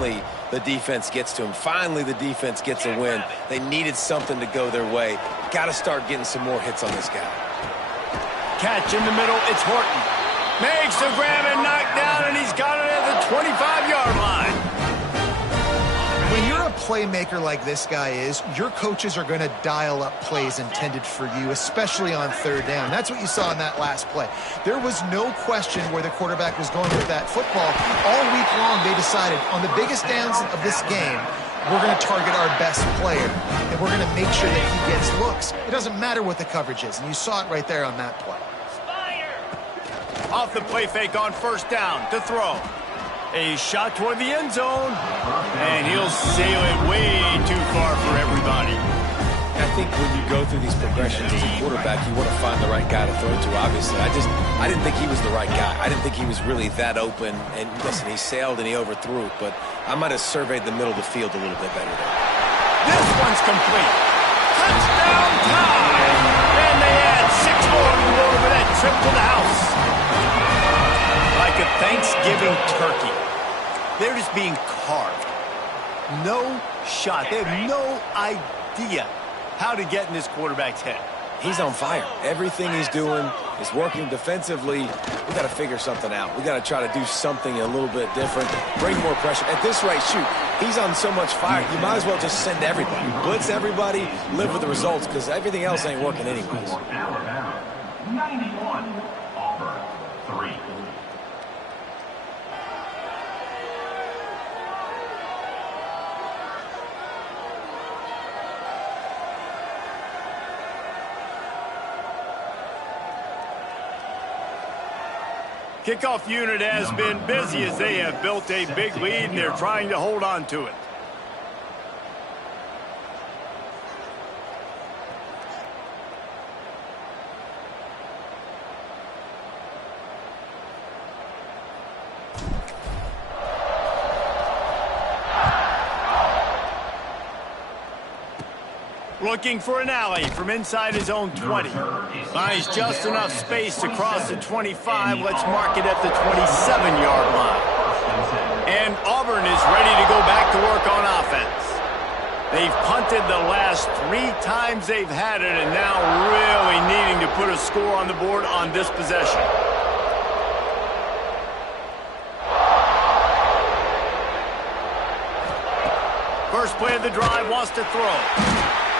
finally the defense gets to him. Finally the defense gets a win. They needed something to go their way. Got to start getting some more hits on this guy. Catch in the middle. It's Horton. Makes the grab and knock down, and he's got it at the 25-yard line. When you're a playmaker like this guy is, your coaches are going to dial up plays intended for you, especially on third down. That's what you saw in that last play. There was no question where the quarterback was going with that football. All week long, they decided on the biggest downs of this game, we're going to target our best player, and we're going to make sure that he gets looks. It doesn't matter what the coverage is, and you saw it right there on that play. Off the play fake on first down to throw. A shot toward the end zone, and he'll sail it way too far for everybody. I think when you go through these progressions as a quarterback, you want to find the right guy to throw to, obviously. I didn't think he was the right guy. I didn't think he was really that open. And listen, he sailed and he overthrew it, but I might have surveyed the middle of the field a little bit better there. This one's complete. Touchdown time! And they add 6 more to go over that trip to the house. Like a Thanksgiving turkey. They're just being carved. No shot. They have no idea how to get in this quarterback's head. He's on fire. Everything he's doing is working defensively. We got to figure something out. We got to try to do something a little bit different. Bring more pressure. At this rate, shoot, he's on so much fire, you might as well just send everybody. Blitz everybody, live with the results, because everything else ain't working anyways. 91, Auburn, 3. Kickoff unit has been busy as they have built a big lead, and they're trying to hold on to it. Looking for an alley from inside his own 20. Finds just enough space to cross the 25. Let's mark it at the 27-yard line. And Auburn is ready to go back to work on offense. They've punted the last 3 times they've had it, and now really needing to put a score on the board on this possession. First play of the drive, wants to throw.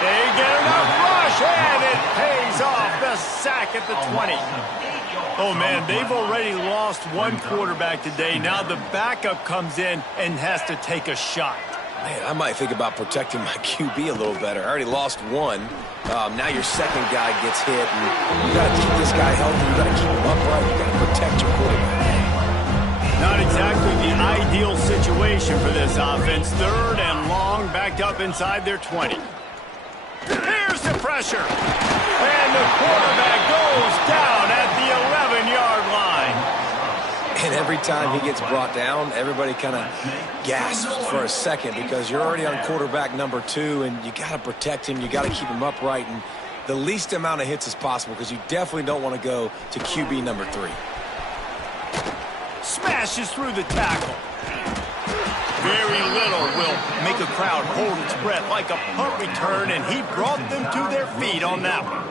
They get enough rush, and it pays off the sack at the 20. Oh, man, they've already lost one quarterback today. Now the backup comes in and has to take a shot. Man, I might think about protecting my QB a little better. I already lost one. Now your second guy gets hit, and you got to keep this guy healthy. You got to keep him upright. You got to protect your quarterback. Not exactly the ideal situation for this offense. Third and long, backed up inside their 20. Here's the pressure. And the quarterback goes down at the 11-yard line. And every time he gets brought down, everybody kind of gasps for a second because you're already on quarterback number 2, and you got to protect him. You got to keep him upright and the least amount of hits as possible, because you definitely don't want to go to QB number 3. Smashes through the tackle. Very little will make a crowd hold its breath like a punt return, and he brought them to their feet on that one.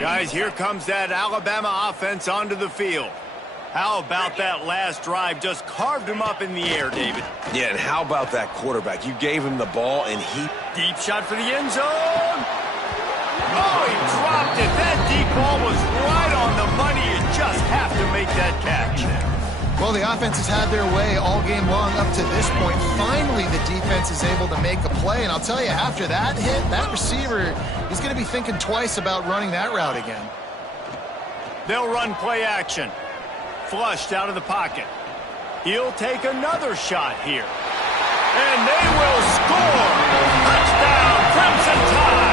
Guys, here comes that Alabama offense onto the field. How about that last drive? Just carved him up in the air, David. Yeah, and how about that quarterback? You gave him the ball, and he... Deep shot for the end zone. Oh, he dropped it. That deep ball was right on the money. You just have to make that catch. Well, the offense has had their way all game long up to this point. Finally, the defense is able to make a play. And I'll tell you, after that hit, that receiver, he's going to be thinking twice about running that route again. They'll run play action. Flushed out of the pocket. He'll take another shot here. And they will score. Touchdown, Crimson Tide.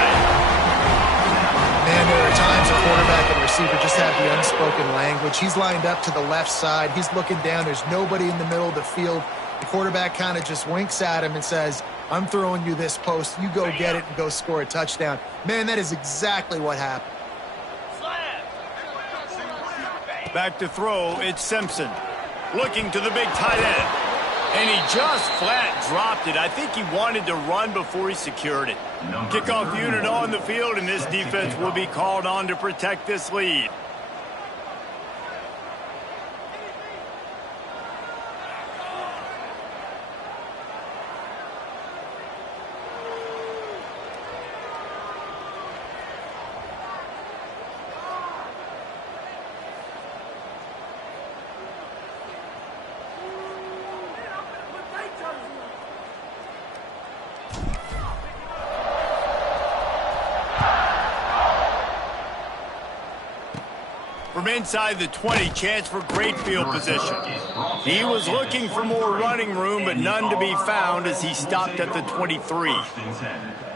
Man, there are times a quarterback and receiver just have the unspoken language. He's lined up to the left side. He's looking down. There's nobody in the middle of the field. The quarterback kind of just winks at him and says, I'm throwing you this post. You go get it and go score a touchdown. Man, that is exactly what happened. Back to throw, it's Simpson. Looking to the big tight end. And he just flat dropped it. I think he wanted to run before he secured it. Kickoff unit on the field, and this defense will be called on to protect this lead. From inside the 20, chance for great field position. He was looking for more running room, but none to be found as he stopped at the 23.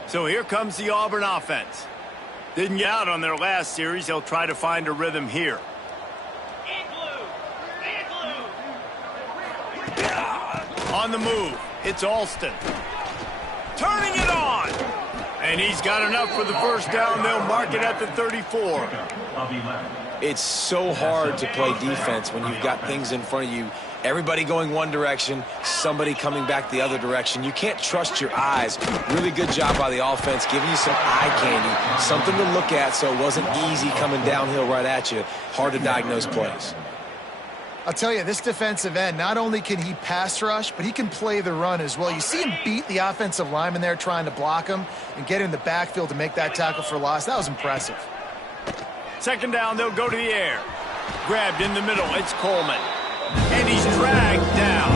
So here comes the Auburn offense. Didn't get out on their last series. They'll try to find a rhythm here. On the move, it's Alston. Turning it on! And he's got enough for the first down. They'll mark it at the 34. It's so hard to play defense when you've got things in front of you. Everybody going one direction, somebody coming back the other direction. You can't trust your eyes. Really good job by the offense, giving you some eye candy, something to look at so it wasn't easy coming downhill right at you. Hard to diagnose plays. I'll tell you, this defensive end, not only can he pass rush, but he can play the run as well. You see him beat the offensive lineman there trying to block him and get in the backfield to make that tackle for loss. That was impressive. Second down, they'll go to the air. Grabbed in the middle, it's Coleman. And he's dragged down.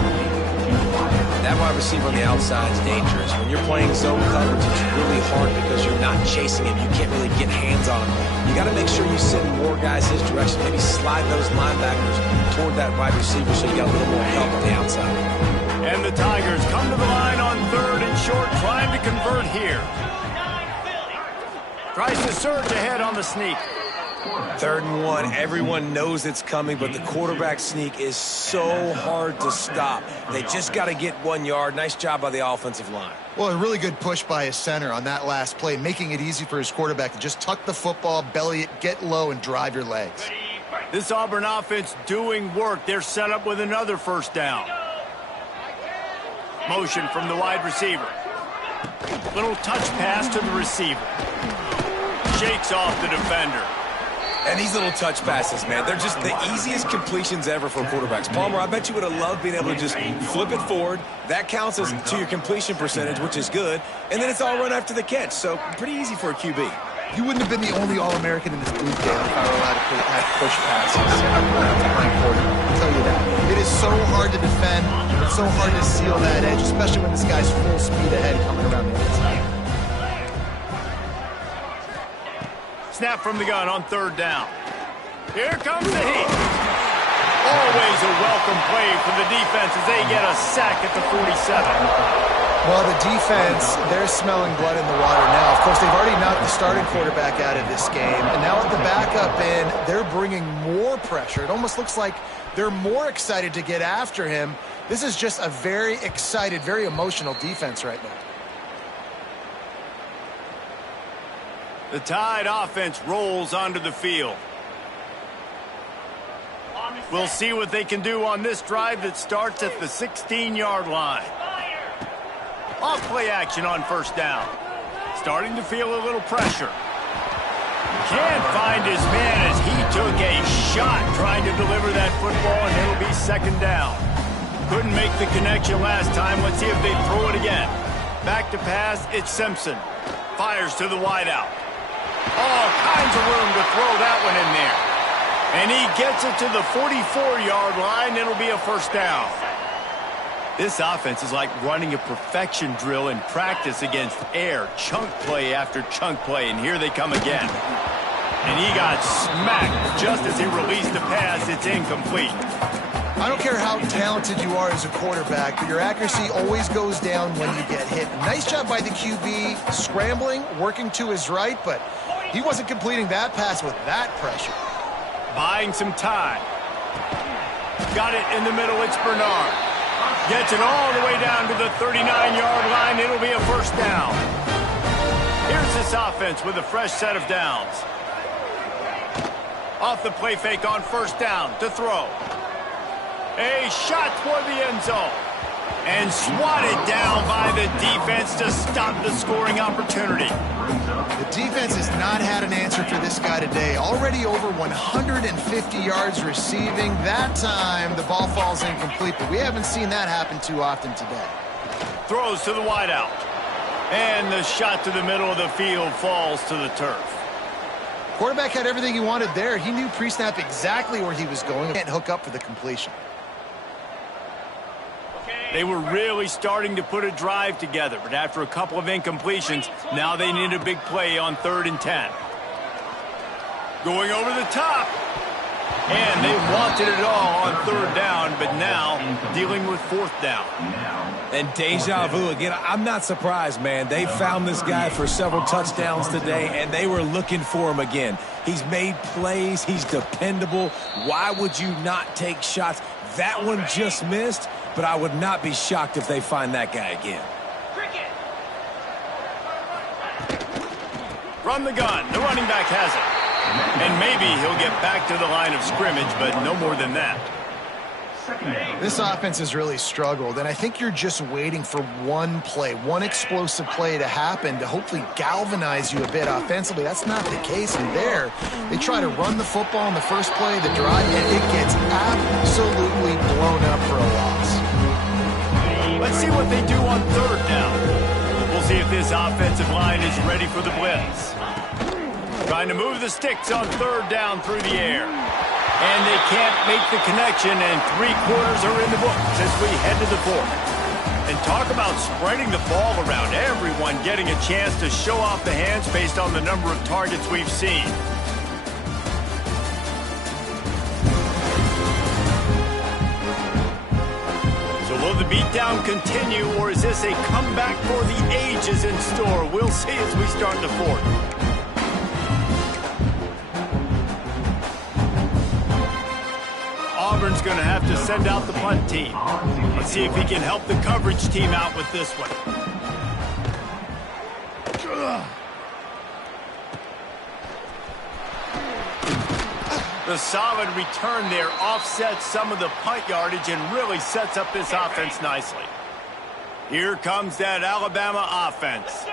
That wide receiver on the outside is dangerous. When you're playing zone coverage, it's really hard because you're not chasing him. You can't really get hands on him. You got to make sure you send more guys his direction. Maybe slide those linebackers toward that wide receiver so you got a little more help on the outside. And the Tigers come to the line on third and short, trying to convert here. Tries to surge ahead on the sneak. 3rd and 1, everyone knows it's coming, but the quarterback sneak is so hard to stop. They just got to get 1 yard. Nice job by the offensive line. Well, a really good push by his center on that last play, making it easy for his quarterback to just tuck the football, belly it, get low, and drive your legs. This Auburn offense doing work. They're set up with another first down. Motion from the wide receiver. Little touch pass to the receiver. Shakes off the defender. And these little touch passes, man, they're just the easiest completions ever for quarterbacks. Palmer, I bet you would have loved being able to just flip it forward. That counts as to your completion percentage, which is good. And then it's all run after the catch, so pretty easy for a QB. You wouldn't have been the only All-American in this booth, Dale, if I were allowed to push passes. I'll tell you that. It is so hard to defend. It's so hard to seal that edge, especially when this guy's full speed ahead coming around the outside. Snap from the gun on 3rd down. Here comes the heat. Always a welcome play for the defense as they get a sack at the 47. Well, the defense, they're smelling blood in the water now. Of course, they've already knocked the starting quarterback out of this game. And now with the backup in, they're bringing more pressure. It almost looks like they're more excited to get after him. This is just a very excited, very emotional defense right now. The Tide offense rolls onto the field. We'll see what they can do on this drive that starts at the 16-yard line. Off play action on 1st down. Starting to feel a little pressure. Can't find his man as he took a shot trying to deliver that football, and it'll be 2nd down. Couldn't make the connection last time. Let's see if they throw it again. Back to pass, it's Simpson. Fires to the wideout. All kinds of room to throw that one in there. And he gets it to the 44-yard line. It'll be a 1st down. This offense is like running a perfection drill in practice against air. Chunk play after chunk play, and here they come again. And he got smacked just as he released the pass. It's incomplete. I don't care how talented you are as a quarterback, but your accuracy always goes down when you get hit. Nice job by the QB scrambling, working to his right, but he wasn't completing that pass with that pressure. Buying some time. Got it in the middle. It's Bernard. Gets it all the way down to the 39-yard line. It'll be a 1st down. Here's this offense with a fresh set of downs. Off the play fake on 1st down to throw. A shot toward the end zone. And swatted down by the defense to stop the scoring opportunity. The defense has not had an answer for this guy today. Already over 150 yards receiving. That time, the ball falls incomplete, but we haven't seen that happen too often today. Throws to the wideout. And the shot to the middle of the field falls to the turf. Quarterback had everything he wanted there. He knew pre-snap exactly where he was going. Can't hook up for the completion. They were really starting to put a drive together, but after a couple of incompletions, now they need a big play on 3rd and 10. Going over the top. And they wanted it all on 3rd down, but now dealing with 4th down. And deja vu again. I'm not surprised, man. They found this guy for several touchdowns today, and they were looking for him again. He's made plays. He's dependable. Why would you not take shots? That one just missed, but I would not be shocked if they find that guy again. From the gun, the running back has it. And maybe he'll get back to the line of scrimmage, but no more than that. This offense has really struggled, and I think you're just waiting for one play, one explosive play to happen to hopefully galvanize you a bit offensively. That's not the case, and there they try to run the football in the first play of the drive, and it gets absolutely blown up for a loss. Let's see what they do on 3rd down. We'll see if this offensive line is ready for the blitz. Trying to move the sticks on 3rd down through the air. And they can't make the connection, and 3/4 are in the books as we head to the 4th. And talk about spreading the ball around, everyone getting a chance to show off the hands based on the number of targets we've seen. So will the beatdown continue, or is this a comeback for the ages in store? We'll see as we start the 4th. Auburn's going to have to send out the punt team. Let's see if he can help the coverage team out with this one. The solid return there offsets some of the punt yardage and really sets up this offense nicely. Here comes that Alabama offense.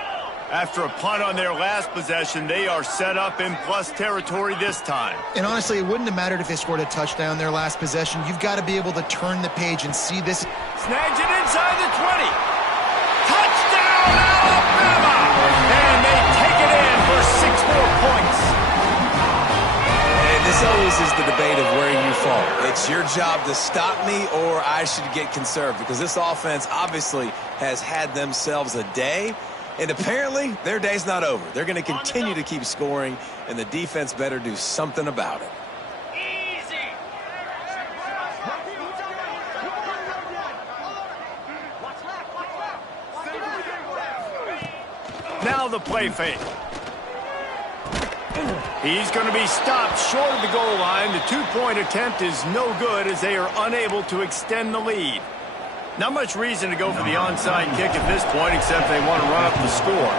After a punt on their last possession, they are set up in plus territory this time. And honestly, it wouldn't have mattered if they scored a touchdown their last possession. You've got to be able to turn the page and see this. Snags it inside the 20. Touchdown, Alabama! And they take it in for 6 more points. And this always is the debate of where you fall. It's your job to stop me, or I should get conserved, because this offense obviously has had themselves a day. And apparently, their day's not over. They're going to continue to keep scoring, and the defense better do something about it. Now the play fake. He's going to be stopped short of the goal line. The 2-point attempt is no good as they are unable to extend the lead. Not much reason to go for the onside kick at this point, except they want to run up the score.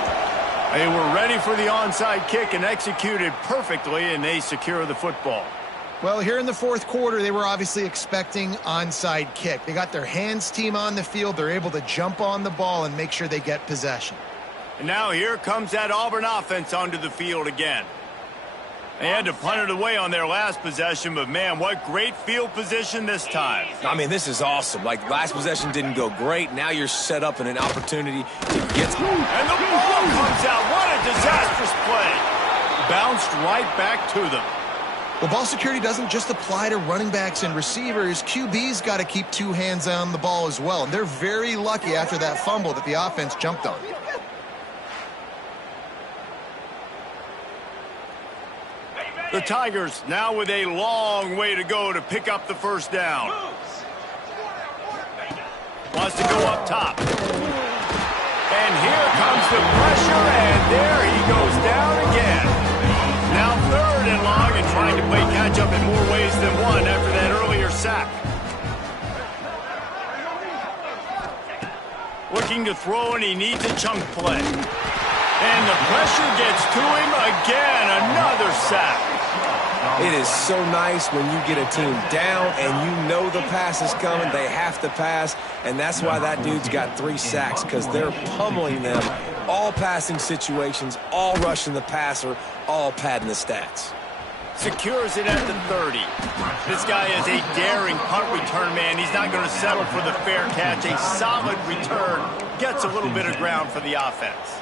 They were ready for the onside kick and executed perfectly, and they secure the football. Well, here in the 4th quarter, they were obviously expecting onside kick. They got their hands team on the field. They're able to jump on the ball and make sure they get possession. And now here comes that Auburn offense onto the field again. They had to punt it away on their last possession, but man, what great field position this time. I mean, this is awesome. Like, last possession didn't go great. Now you're set up in an opportunity to get... And the ball comes out. What a disastrous play. Bounced right back to them. Well, ball security doesn't just apply to running backs and receivers. QB's got to keep 2 hands on the ball as well. And they're very lucky after that fumble that the offense jumped on. The Tigers now with a long way to go to pick up the 1st down. Wants to go up top. And here comes the pressure, and there he goes down again. Now 3rd and long, and trying to play catch-up in more ways than one after that earlier sack. Looking to throw, and he needs a chunk play. And the pressure gets to him again. Another sack. It is so nice when you get a team down and you know the pass is coming. They have to pass, and that's why that dude's got 3 sacks, because they're pummeling them. All passing situations, all rushing the passer, all padding the stats. Secures it at the 30. This guy is a daring punt return man. He's not going to settle for the fair catch. A solid return. Gets a little bit of ground for the offense.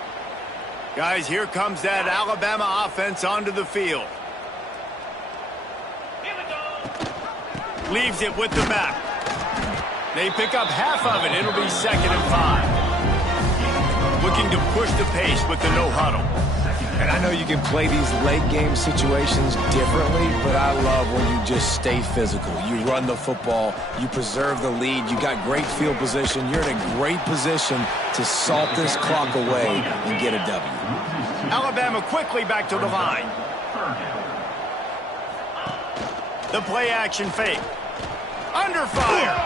Guys, here comes that Alabama offense onto the field. Leaves it with the back. They pick up half of it. It'll be 2nd and 5. Looking to push the pace with the no huddle. And I know you can play these late game situations differently, but I love when you just stay physical. You run the football, you preserve the lead, you got great field position, you're in a great position to salt this clock away and get a W. Alabama quickly back to the line. The play action fake. Under fire.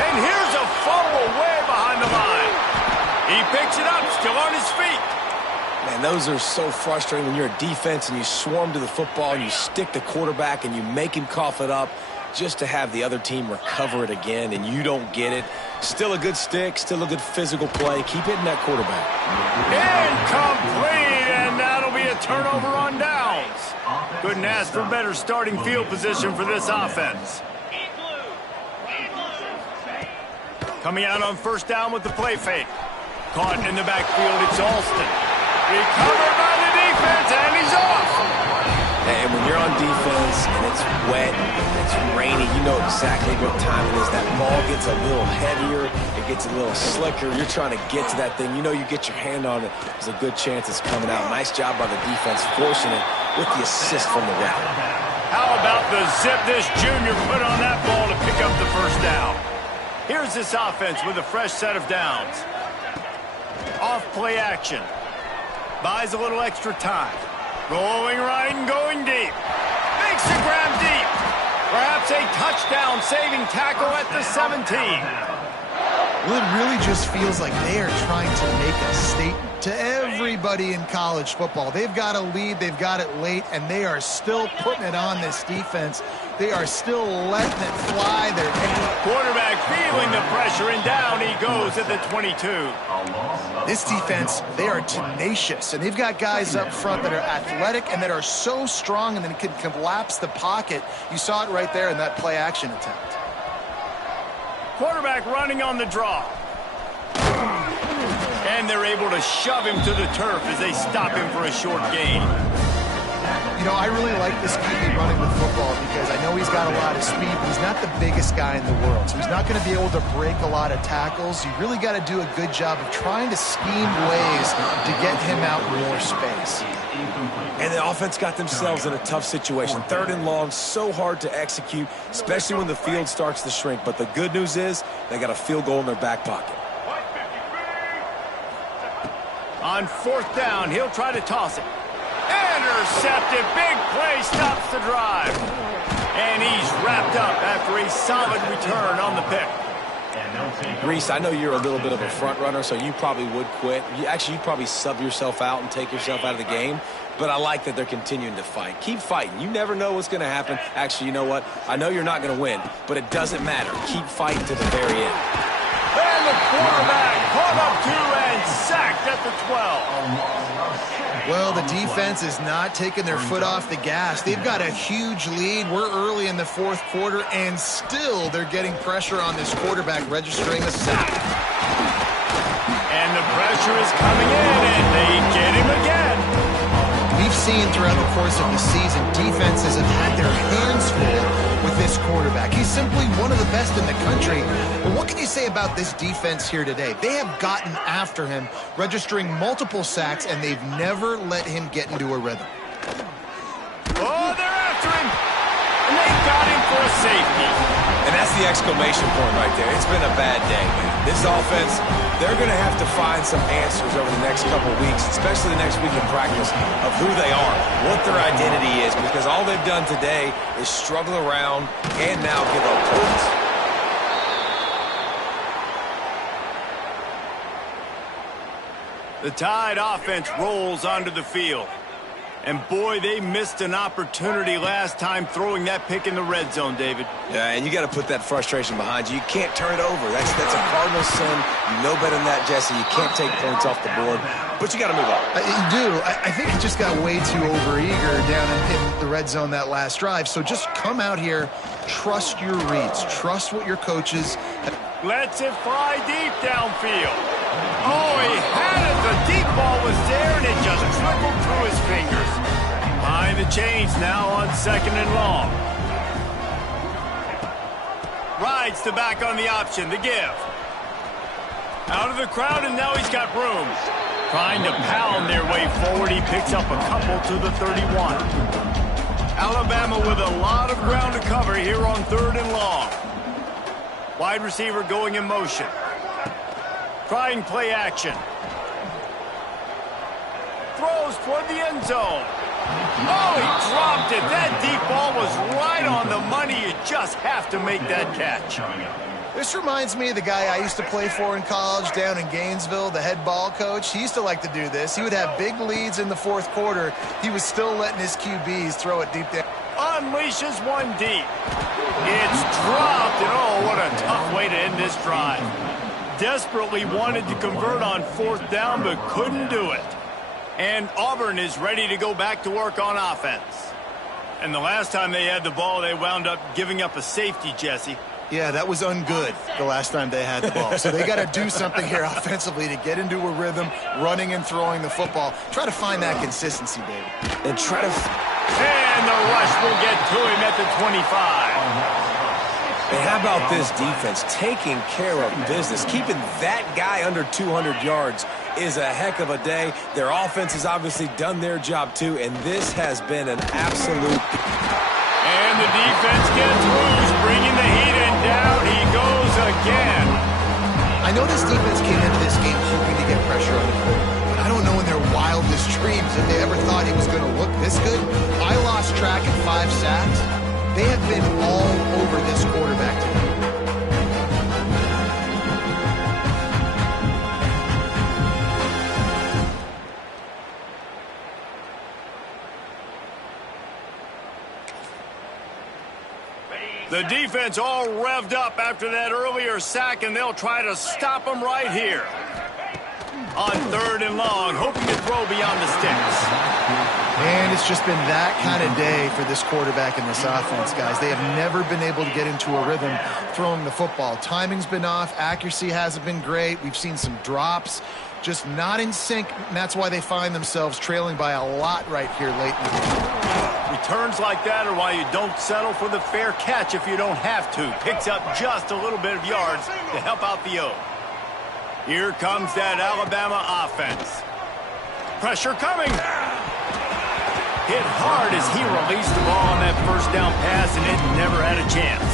And here's a fumble way behind the line. He picks it up, still on his feet. Man, those are so frustrating when you're a defense and you swarm to the football and you stick the quarterback and you make him cough it up just to have the other team recover it again and you don't get it. Still a good stick, still a good physical play. Keep hitting that quarterback. Incomplete, and that'll be a turnover on downs. Couldn't ask for better starting field position for this offense. Coming out on 1st down with the play fake. Caught in the backfield, it's Alston. Recovered by the defense, and he's off. And when you're on defense and it's wet, it's rainy, you know exactly what time it is. That ball gets a little heavier, it gets a little slicker. You're trying to get to that thing. You know you get your hand on it, there's a good chance it's coming out. Nice job by the defense forcing it with the assist from the ref. How about the zip this junior put on that ball to pick up the 1st down? Here's this offense with a fresh set of downs. Off play action. Buys a little extra time. Going right and going deep. Makes the grab deep. Perhaps a touchdown-saving tackle at the 17. Well, it really just feels like they are trying to make a statement to everybody in college football. They've got a lead, they've got it late, and they are still putting it on this defense. They are still letting it fly. Quarterback feeling the pressure, and down he goes at the 22. This defense, they are tenacious, and they've got guys up front that are athletic and that are so strong and then can collapse the pocket. You saw it right there in that play-action attempt. Quarterback running on the draw. And they're able to shove him to the turf as they stop him for a short gain. You know, I really like this QB running the football because I know he's got a lot of speed, but he's not the biggest guy in the world. So he's not going to be able to break a lot of tackles. You really got to do a good job of trying to scheme ways to get him out more space. And the offense got themselves in a tough situation. 3rd and long, so hard to execute, especially when the field starts to shrink. But the good news is they got a field goal in their back pocket. On 4th down, he'll try to toss it. Intercepted. Big play stops the drive. And he's wrapped up after a solid return on the pick. Reese, I know you're a little bit of a front runner, so you probably would quit. You'd probably sub yourself out and take yourself out of the game. But I like that they're continuing to fight. Keep fighting. You never know what's going to happen. Actually, you know what? I know you're not going to win, but it doesn't matter. Keep fighting to the very end. And the quarterback caught up to and sacked at the 12. Well, the defense is not taking their foot off the gas. They've got a huge lead. We're early in the 4th quarter, and still they're getting pressure on this quarterback, registering a sack. And the pressure is coming in, and they get him again. We've seen throughout the course of the season, defenses have had their hands full with this quarterback. He's simply one of the best in the country. But what can you say about this defense here today? They have gotten after him, registering multiple sacks, and they've never let him get into a rhythm. Oh, they're after him. And they got him for a safety. And that's the exclamation point right there. It's been a bad day, man. This offense, they're going to have to find some answers over the next couple of weeks, especially the next week in practice, of who they are, what their identity is, because all they've done today is struggle around and now give up points. The Tide offense rolls onto the field. And boy, they missed an opportunity last time throwing that pick in the red zone, David. Yeah, and you got to put that frustration behind you. You can't turn it over. That's a cardinal sin. You know better than that, Jesse. You can't take points off the board, but you got to move on. You do. I think he just got way too overeager down in the red zone that last drive. So just come out here, trust your reads, trust what your coaches. Lets it fly deep downfield. Oh, he had it. The deep ball was there, and it just trickled through his fingers. Behind the chains now on 2nd and long. Rides the back on the option, the give. Out of the crowd, and now he's got room. Trying to pound their way forward, he picks up a couple to the 31. Alabama with a lot of ground to cover here on 3rd and long. Wide receiver going in motion. Trying play action. Throws toward the end zone. Oh, he dropped it. That deep ball was right on the money. You just have to make that catch. This reminds me of the guy I used to play for in college down in Gainesville, the head ball coach. He used to like to do this. He would have big leads in the 4th quarter. He was still letting his QBs throw it deep down. Unleashes one deep. It's dropped, and oh, what a tough way to end this drive. Desperately wanted to convert on 4th down, but couldn't do it. And Auburn is ready to go back to work on offense. And the last time they had the ball, they wound up giving up a safety, Jesse. Yeah, that was ungood the last time they had the ball. So they got to do something here offensively to get into a rhythm, running and throwing the football. Try to find that consistency, David. And try to... And the rush will get to him at the 25. And how about this defense taking care of business? Keeping that guy under 200 yards is a heck of a day. Their offense has obviously done their job too, and this has been an absolute... And the defense gets loose, bringing the heat, and down he goes again. I know this defense came into this game hoping to get pressure on the quarterback, but I don't know in their wildest dreams if they ever thought he was going to look this good. I lost track at 5 sacks. They have been all over this quarterback today. The defense all revved up after that earlier sack, and they'll try to stop him right here. On 3rd and long, hoping to throw beyond the sticks. And it's just been that kind of day for this quarterback and this offense, guys. They have never been able to get into a rhythm throwing the football. Timing's been off. Accuracy hasn't been great. We've seen some drops. Just not in sync, and that's why they find themselves trailing by a lot right here late in the game. Returns like that are why you don't settle for the fair catch if you don't have to. Picks up just a little bit of yards to help out the O. Here comes that Alabama offense. Pressure coming. Hit hard as he released the ball on that 1st down pass, and it never had a chance.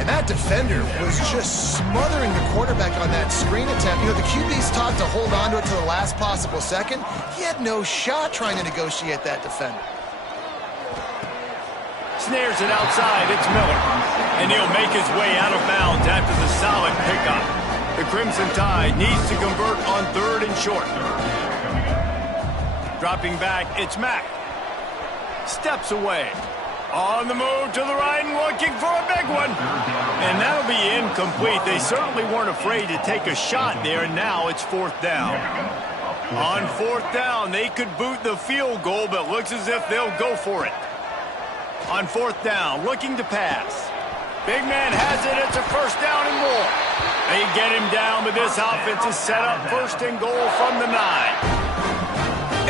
And that defender was just smothering the quarterback on that screen attempt. You know, the QB's taught to hold on to it to the last possible second. He had no shot trying to negotiate that defender. Snares it outside. It's Miller. And he'll make his way out of bounds after the solid pickup. The Crimson Tide needs to convert on 3rd and short. Dropping back, it's Mack. Steps away. On the move to the right and looking for a big one. And that'll be incomplete. They certainly weren't afraid to take a shot there, and now it's 4th down. On 4th down, they could boot the field goal, but looks as if they'll go for it. On 4th down, looking to pass. Big man has it. It's a 1st down and more. They get him down, but this offense is set up 1st and goal from the 9.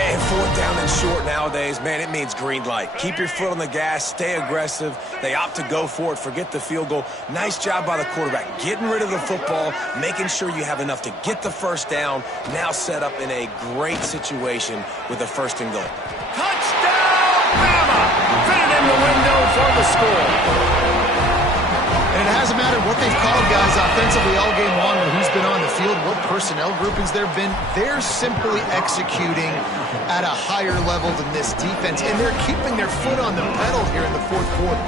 And 4th down and short nowadays, man, it means green light. Keep your foot on the gas, stay aggressive. They opt to go for it, forget the field goal. Nice job by the quarterback, getting rid of the football, making sure you have enough to get the 1st down. Now set up in a great situation with a 1st and goal. Touchdown, Bama! Fitted in the window for the score. And it hasn't mattered what they've called, guys, offensively all game long, or who's been on the field, what personnel groupings there have been. They're simply executing at a higher level than this defense, and they're keeping their foot on the pedal here in the 4th quarter.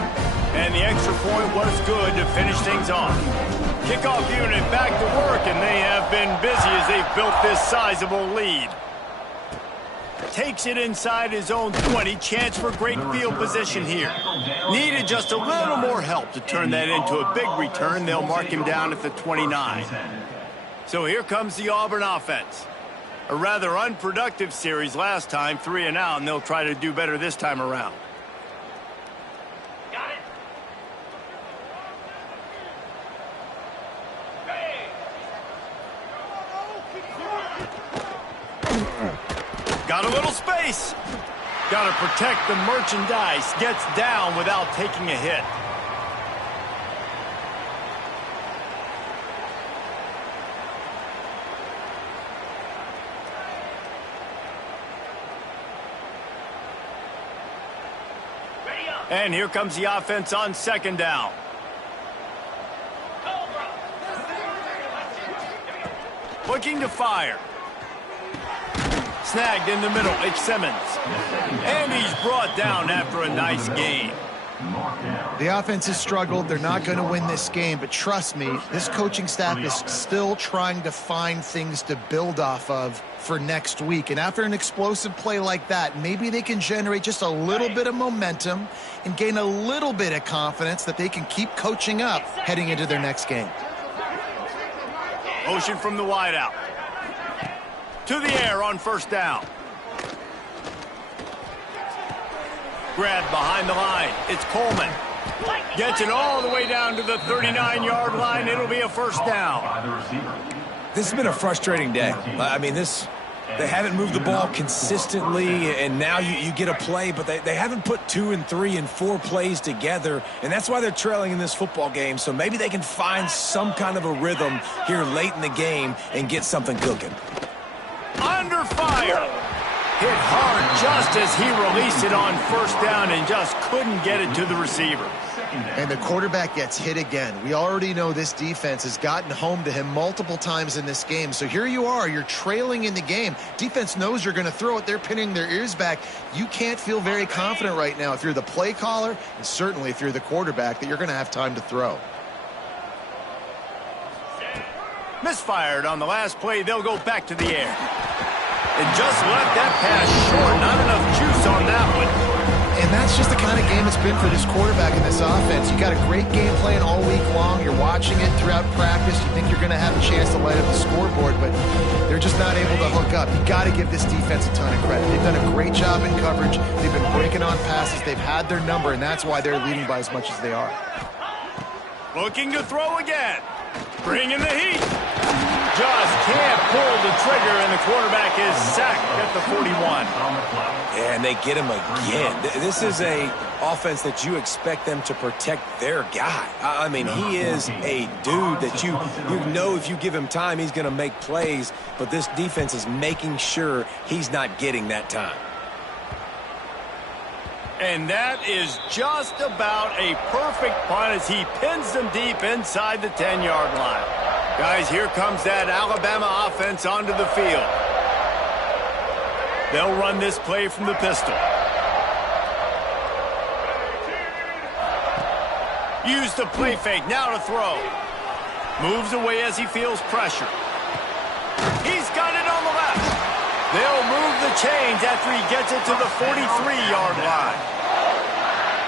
And the extra point was good to finish things off. Kickoff unit back to work, and they have been busy as they've built this sizable lead. Takes it inside his own 20. Chance for great field position here. Needed just a little more help to turn that into a big return. They'll mark him down at the 29. So here comes the Auburn offense. A rather unproductive series last time, 3 and out, and they'll try to do better this time around. Got it. Got a little space. Got to protect the merchandise. Gets down without taking a hit. And here comes the offense on second down. Looking to fire. Snagged in the middle, it's Simmons. And he's brought down after a nice gain. The offense has struggled. They're not going to win this game, but trust me, this coaching staff is still trying to find things to build off of for next week. And after an explosive play like that, maybe they can generate just a little bit of momentum and gain a little bit of confidence that they can keep coaching up heading into their next game. Motion from the wideout. To the air on first down. Grab behind the line. It's Coleman. Gets it all the way down to the 39-yard line. It'll be a first down. This has been a frustrating day. I mean, they haven't moved the ball consistently, and now you get a play, but they haven't put 2 and 3 and 4 plays together, and that's why they're trailing in this football game. So maybe they can find some kind of a rhythm here late in the game and get something cooking. Under fire. Hit hard just as he released it on first down and just couldn't get it to the receiver. And the quarterback gets hit again. We already know this defense has gotten home to him multiple times in this game. So here you are, you're trailing in the game. Defense knows you're going to throw it. They're pinning their ears back. You can't feel very confident right now if you're the play caller, and certainly if you're the quarterback, that you're going to have time to throw. Misfired on the last play. They'll go back to the air. And just left that pass short. Not enough juice on that one. And that's just the kind of game it's been for this quarterback in this offense. You got a great game plan all week long. You're watching it throughout practice. You think you're going to have a chance to light up the scoreboard, but they're just not able to hook up. You got to give this defense a ton of credit. They've done a great job in coverage. They've been breaking on passes. They've had their number, and that's why they're leading by as much as they are. Looking to throw again. Bringing the heat. Just can't pull the trigger, and the quarterback is sacked at the 41. Yeah, and they get him again. This is a offense that you expect them to protect their guy. I mean, he is a dude that you know if you give him time, he's going to make plays, but this defense is making sure he's not getting that time. And that is just about a perfect punt as he pins them deep inside the 10-yard line. Guys, here comes that Alabama offense onto the field. They'll run this play from the pistol. Use the play fake, now to throw. Moves away as he feels pressure. He's got it on the left. They'll move the chains after he gets it to the 43-yard line.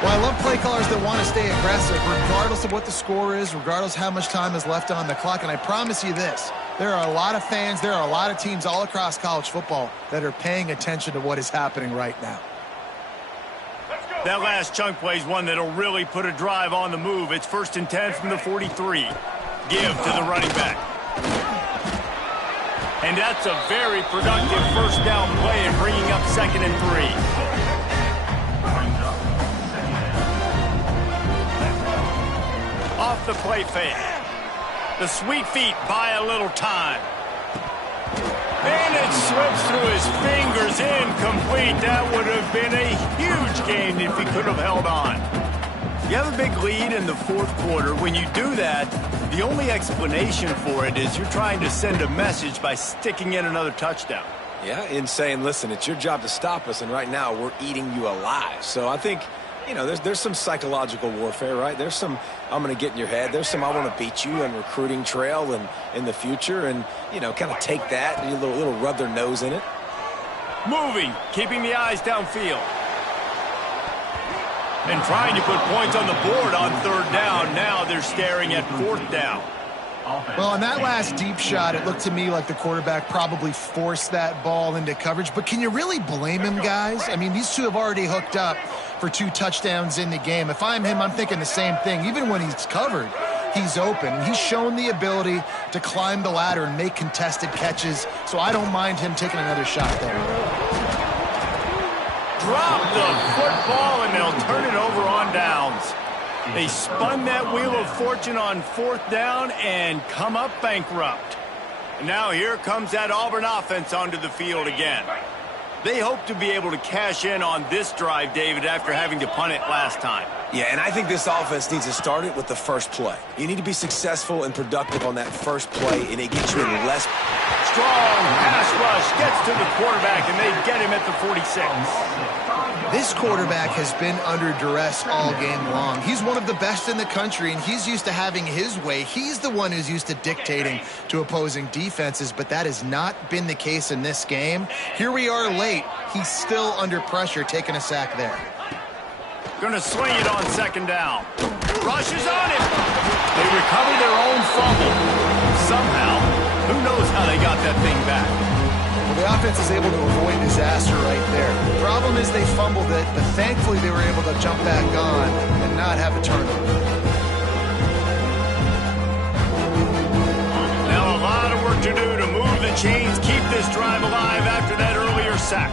Well, I love play callers that want to stay aggressive, regardless of what the score is, regardless of how much time is left on the clock. And I promise you this, there are a lot of fans, there are a lot of teams all across college football that are paying attention to what is happening right now. That last chunk play is one that'll really put a drive on the move. It's 1st and 10 from the 43. Give to the running back. And that's a very productive first down play and bringing up 2nd and 3. Off the play fake. The sweet feet buy a little time. And it slips through his fingers, incomplete. That would have been a huge gain if he could have held on. You have a big lead in the 4th quarter. When you do that, the only explanation for it is you're trying to send a message by sticking in another touchdown. Yeah, in saying, listen, it's your job to stop us, and right now we're eating you alive. So I think, you know, there's some psychological warfare, right? There's some, I'm going to get in your head. There's some, I want to beat you on recruiting trail and in the future, and, you know, kind of take that and a little rub their nose in it. Moving, keeping the eyes downfield. And trying to put points on the board on third down. Now they're staring at fourth down. Well, on that last deep shot, it looked to me like the quarterback probably forced that ball into coverage. But can you really blame him, guys? I mean, these two have already hooked up for 2 touchdowns in the game. If I'm him, I'm thinking the same thing. Even when he's covered, he's open. He's shown the ability to climb the ladder and make contested catches, so I don't mind him taking another shot there. Drop the football, and they'll turn it over on downs. They spun that wheel of fortune on fourth down and come up bankrupt. And now here comes that Auburn offense onto the field again. They hope to be able to cash in on this drive, David, after having to punt it last time. Yeah, and I think this offense needs to start it with the first play. You need to be successful and productive on that first play, and it gets you in less. Strong pass rush gets to the quarterback, and they get him at the 46. This quarterback has been under duress all game long. He's one of the best in the country, and he's used to having his way. He's the one who's used to dictating to opposing defenses, but that has not been the case in this game. Here we are late. He's still under pressure, taking a sack there. Going to swing it on second down. Rushes on it. They recover their own fumble. Somehow, who knows how they got that thing back. Well, the offense is able to avoid disaster right there. The problem is they fumbled it, but thankfully they were able to jump back on and not have a turnover. Now a lot of work to do to move the chains, keep this drive alive after that earlier sack.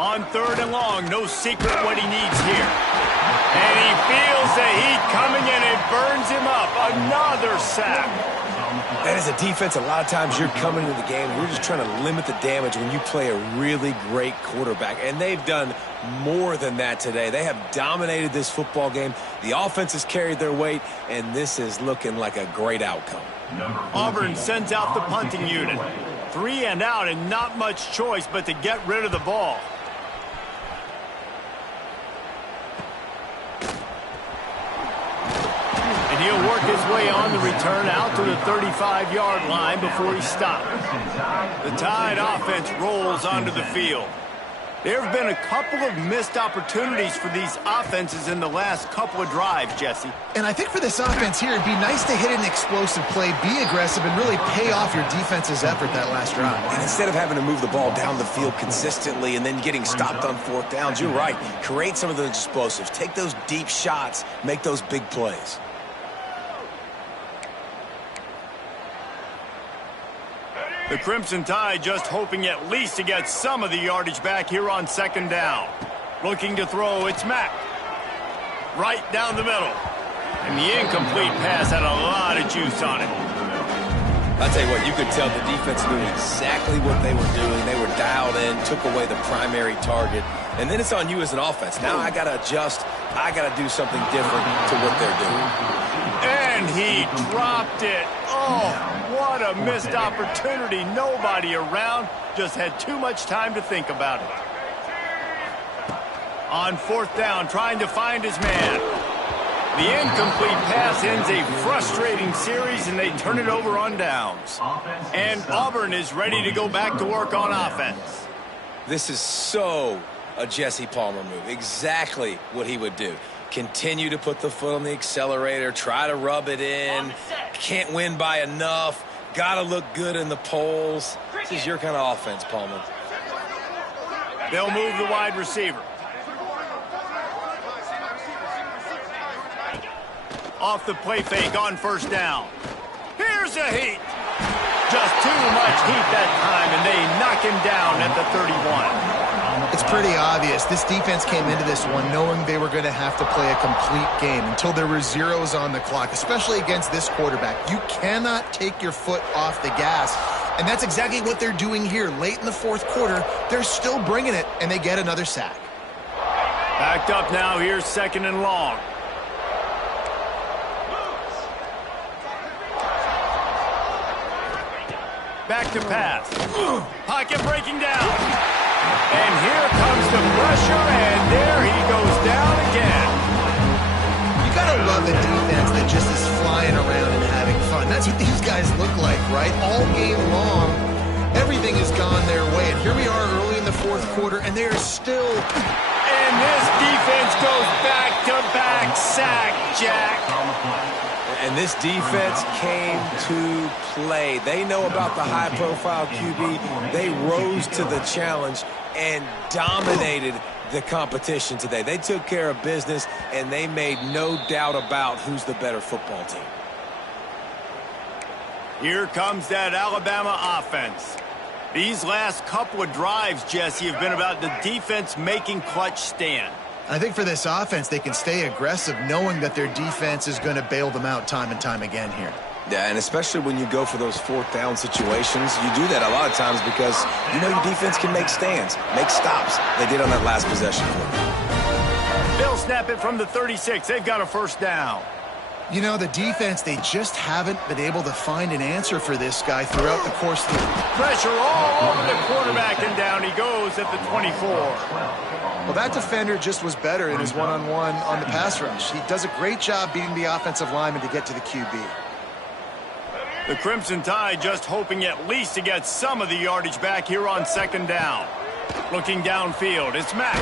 On third and long, no secret what he needs here. And he feels the heat coming and it burns him up. Another sack. And as a defense, a lot of times you're coming into the game, you're just trying to limit the damage when you play a really great quarterback. And they've done more than that today. They have dominated this football game. The offense has carried their weight, and this is looking like a great outcome. Auburn sends out the punting unit. 3 and out and not much choice but to get rid of the ball. He'll work his way on the return out to the 35-yard line before he stops. The Tide offense rolls onto the field. There have been a couple of missed opportunities for these offenses in the last couple of drives, Jesse. And I think for this offense here, it'd be nice to hit an explosive play, be aggressive, and really pay off your defense's effort that last drive. And instead of having to move the ball down the field consistently and then getting stopped on fourth downs, you're right. Create some of those explosives. Take those deep shots. Make those big plays. The Crimson Tide just hoping at least to get some of the yardage back here on second down. Looking to throw, it's Mack. Right down the middle. And the incomplete pass had a lot of juice on it. I'll tell you what, you could tell the defense knew exactly what they were doing. They were dialed in, took away the primary target. And then it's on you as an offense. Now I got to adjust. I got to do something different to what they're doing. And he dropped it. Oh, what a missed opportunity. Nobody around. Just had too much time to think about it. On fourth down, trying to find his man. The incomplete pass ends a frustrating series, and they turn it over on downs. And Auburn is ready to go back to work on offense. This is so a Jesse Palmer move. Exactly what he would do. Continue to put the foot on the accelerator, try to rub it in. Can't win by enough. Got to look good in the polls. This is your kind of offense, Palmer. They'll move the wide receiver. Off the play fake on first down. Here's a heat. Just too much heat that time, and they knock him down at the 31. It's pretty obvious. This defense came into this one knowing they were going to have to play a complete game until there were zeros on the clock, especially against this quarterback. You cannot take your foot off the gas, and that's exactly what they're doing here. Late in the fourth quarter, they're still bringing it, and they get another sack. Backed up now. Here's second and long. Back to pass. Pocket breaking down. And here comes the pressure, and there he goes down again. You gotta love a defense that just is flying around and having fun. That's what these guys look like, right? All game long, Everything has gone their way, and here we are early in the fourth quarter, and they are still... And this defense goes back-to-back sack, Jack. And this defense came to play. They know about the high-profile QB. They rose to the challenge and dominated the competition today. They took care of business, and they made no doubt about who's the better football team. Here comes that Alabama offense. These last couple of drives, Jesse, have been about the defense making clutch stand. I think for this offense, they can stay aggressive knowing that their defense is going to bail them out time and time again here. Yeah, and especially when you go for those fourth down situations, you do that a lot of times because you know your defense can make stands, make stops. They did on that last possession for them. They'll snap it from the 36. They've got a first down. You know, the defense, they just haven't been able to find an answer for this guy throughout the course of the... Pressure all over the quarterback, and down he goes at the 24. Well, that defender just was better in his one-on-one on the pass rush. He does a great job beating the offensive lineman to get to the QB. The Crimson Tide just hoping at least to get some of the yardage back here on second down. Looking downfield, it's Mack.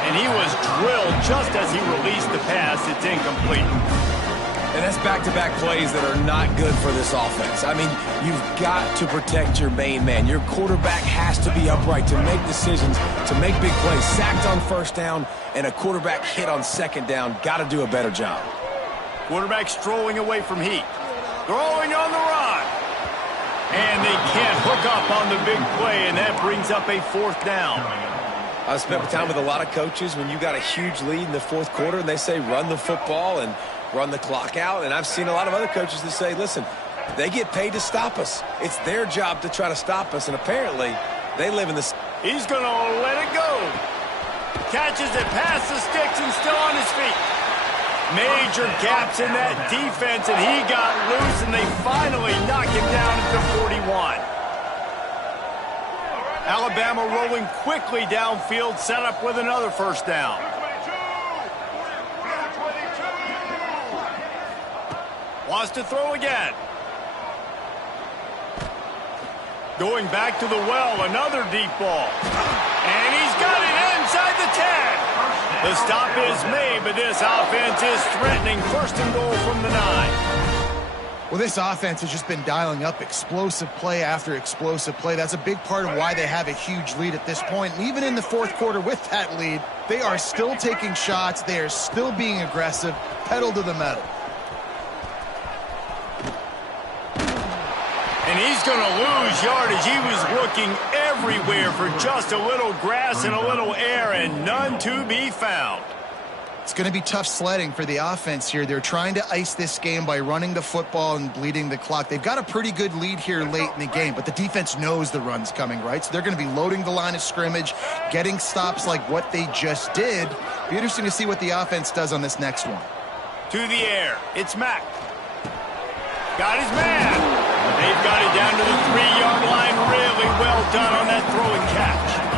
And he was drilled just as he released the pass. It's incomplete. And that's back-to-back plays that are not good for this offense. I mean, you've got to protect your main man. Your quarterback has to be upright to make decisions, to make big plays. Sacked on first down and a quarterback hit on second down. Got to do a better job. Quarterback strolling away from heat. Throwing on the run. And they can't hook up on the big play, and that brings up a fourth down. I've spent time with a lot of coaches when you got a huge lead in the fourth quarter and they say run the football and run the clock out. And I've seen a lot of other coaches that say, listen, they get paid to stop us. It's their job to try to stop us. And apparently they live in the... He's going to let it go. Catches it past the sticks and still on his feet. Major gaps in that defense, and he got loose, and they finally knock him down at the 41. Alabama rolling quickly downfield, set up with another first down. Wants to throw again. Going back to the well, another deep ball. And he's got it inside the 10. The stop is made, but this offense is threatening first and goal from the 9. Well, this offense has just been dialing up explosive play after explosive play. That's a big part of why they have a huge lead at this point. And even in the fourth quarter with that lead, they are still taking shots. They are still being aggressive, pedal to the metal. And he's going to lose yardage. He was looking everywhere for just a little grass and a little air, and none to be found. It's going to be tough sledding for the offense here. They're trying to ice this game by running the football and bleeding the clock. They've got a pretty good lead here late in the game, but the defense knows the run's coming, right? So they're going to be loading the line of scrimmage, getting stops like what they just did. Be interesting to see what the offense does on this next one. To the air. It's Mack. Got his man. They've got it down to the 3-yard line. Really well done on that throwing catch.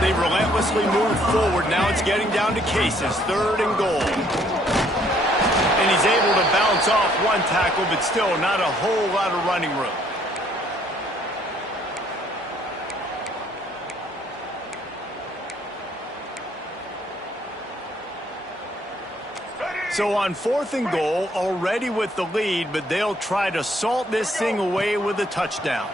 They relentlessly move forward. Now it's getting down to Cases. Third and goal. And he's able to bounce off one tackle, but still not a whole lot of running room. So on fourth and goal, already with the lead, but they'll try to salt this thing away with a touchdown.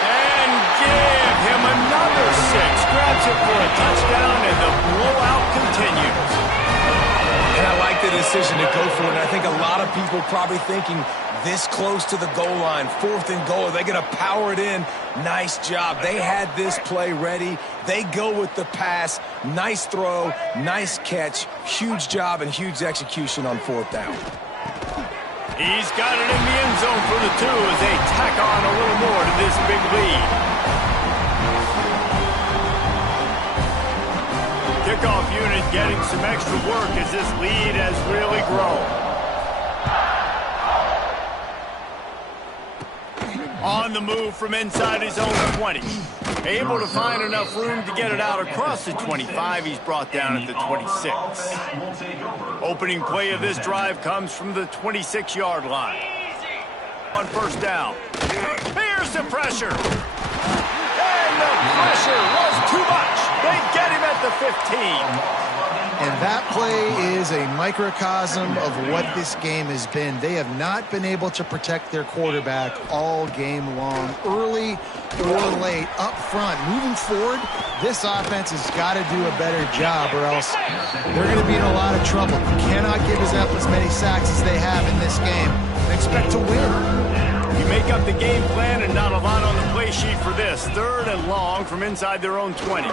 And give him another 6. Grabs it for a touchdown, and the blowout continues. And I like the decision to go for it. And I think a lot of people probably thinking this close to the goal line, fourth and goal, are they going to power it in? Nice job. They had this play ready. They go with the pass. Nice throw, nice catch. Huge job and huge execution on fourth down. He's got it in the end zone for the 2 as they tack on a little more to this big lead. Kickoff unit getting some extra work as this lead has really grown. On the move from inside his own 20. Able to find enough room to get it out across the 25. He's brought down at the 26. Opening play of this drive comes from the 26-yard line. On first down. Here's the pressure. And the pressure was too much. They get him at the 15. And that play is a microcosm of what this game has been. They have not been able to protect their quarterback all game long, early or late, up front. Moving forward, this offense has got to do a better job or else they're going to be in a lot of trouble. You cannot give up as many sacks as they have in this game and expect to win. You make up the game plan and not a lot on the play sheet for this. 3rd and long from inside their own 20.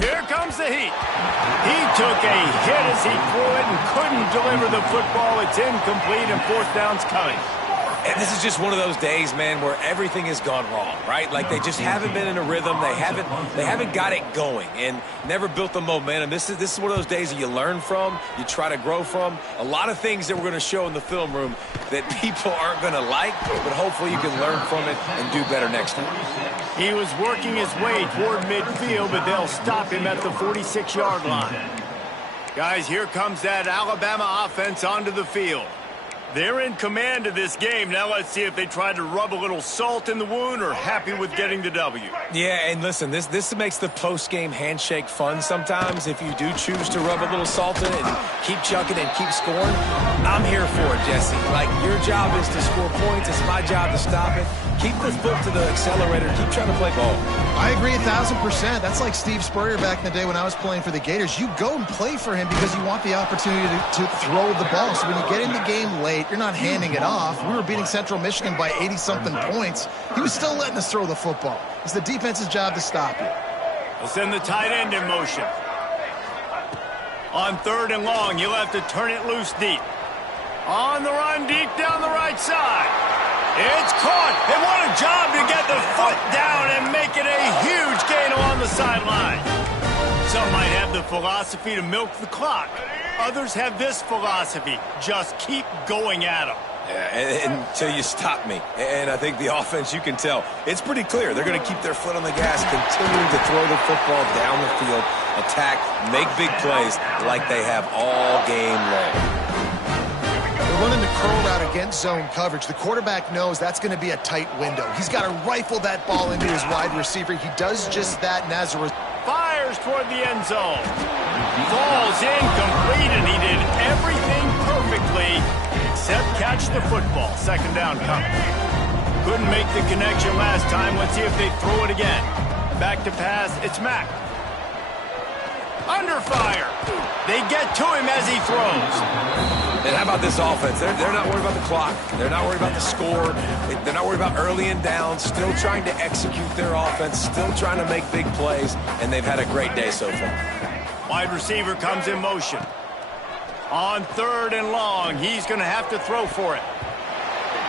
Here comes the heat. He took a hit as he threw it and couldn't deliver the football. It's incomplete and 4th down's coming. And this is just one of those days, man, where everything has gone wrong, right? Like they just haven't been in a rhythm. They haven't got it going and never built the momentum. This is one of those days that you learn from, you try to grow from. A lot of things that we're going to show in the film room that people aren't going to like, but hopefully you can learn from it and do better next time. He was working his way toward midfield, but they'll stop him at the 46-yard line. Guys, here comes that Alabama offense onto the field. They're in command of this game. Now let's see if they try to rub a little salt in the wound or happy with getting the W. Yeah, and listen, this makes the post-game handshake fun sometimes. If you do choose to rub a little salt in it and keep chucking and keep scoring, I'm here for it, Jesse. Like, your job is to score points. It's my job to stop it. Keep the foot to the accelerator. Keep trying to play ball. I agree 1,000%. That's like Steve Spurrier back in the day when I was playing for the Gators. You go and play for him because you want the opportunity to throw the ball. So when you get in the game late, you're not handing it off. We were beating Central Michigan by 80-something points. He was still letting us throw the football. It's the defense's job to stop you. They'll send the tight end in motion. On 3rd and long, you'll have to turn it loose deep. On the run, deep down the right side. It's caught, and what a job to get the foot down and make it a huge gain along the sideline. Some might have the philosophy to milk the clock. Others have this philosophy, just keep going at them. Yeah, until you stop me. And I think the offense, you can tell, it's pretty clear. They're going to keep their foot on the gas, continuing to throw the football down the field, attack, make big plays like they have all game long. They're running the curl route against zone coverage. The quarterback knows that's going to be a tight window. He's got to rifle that ball into his wide receiver. He does just that, and as a result, fires toward the end zone. Falls incomplete, and he did everything perfectly except catch the football. 2nd down coming. Couldn't make the connection last time. Let's see if they throw it again. Back to pass. It's Mack. Under fire. They get to him as he throws. And how about this offense? They're not worried about the clock. They're not worried about the score. They're not worried about early and down. Still trying to execute their offense. Still trying to make big plays. And they've had a great day so far. Wide receiver comes in motion. On 3rd and long, he's going to have to throw for it.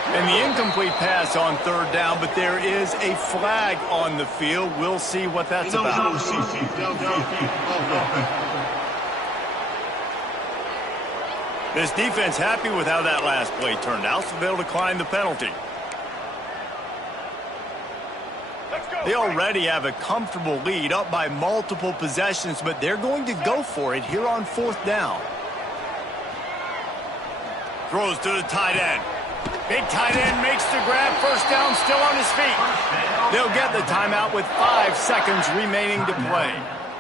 And the incomplete pass on 3rd down, but there is a flag on the field. We'll see what that's about. This defense happy with how that last play turned out, so they'll decline the penalty. They already have a comfortable lead, up by multiple possessions, but they're going to go for it here on 4th down. Throws to the tight end. Big tight end makes the grab. 1st down, still on his feet. They'll get the timeout with 5 seconds remaining to play.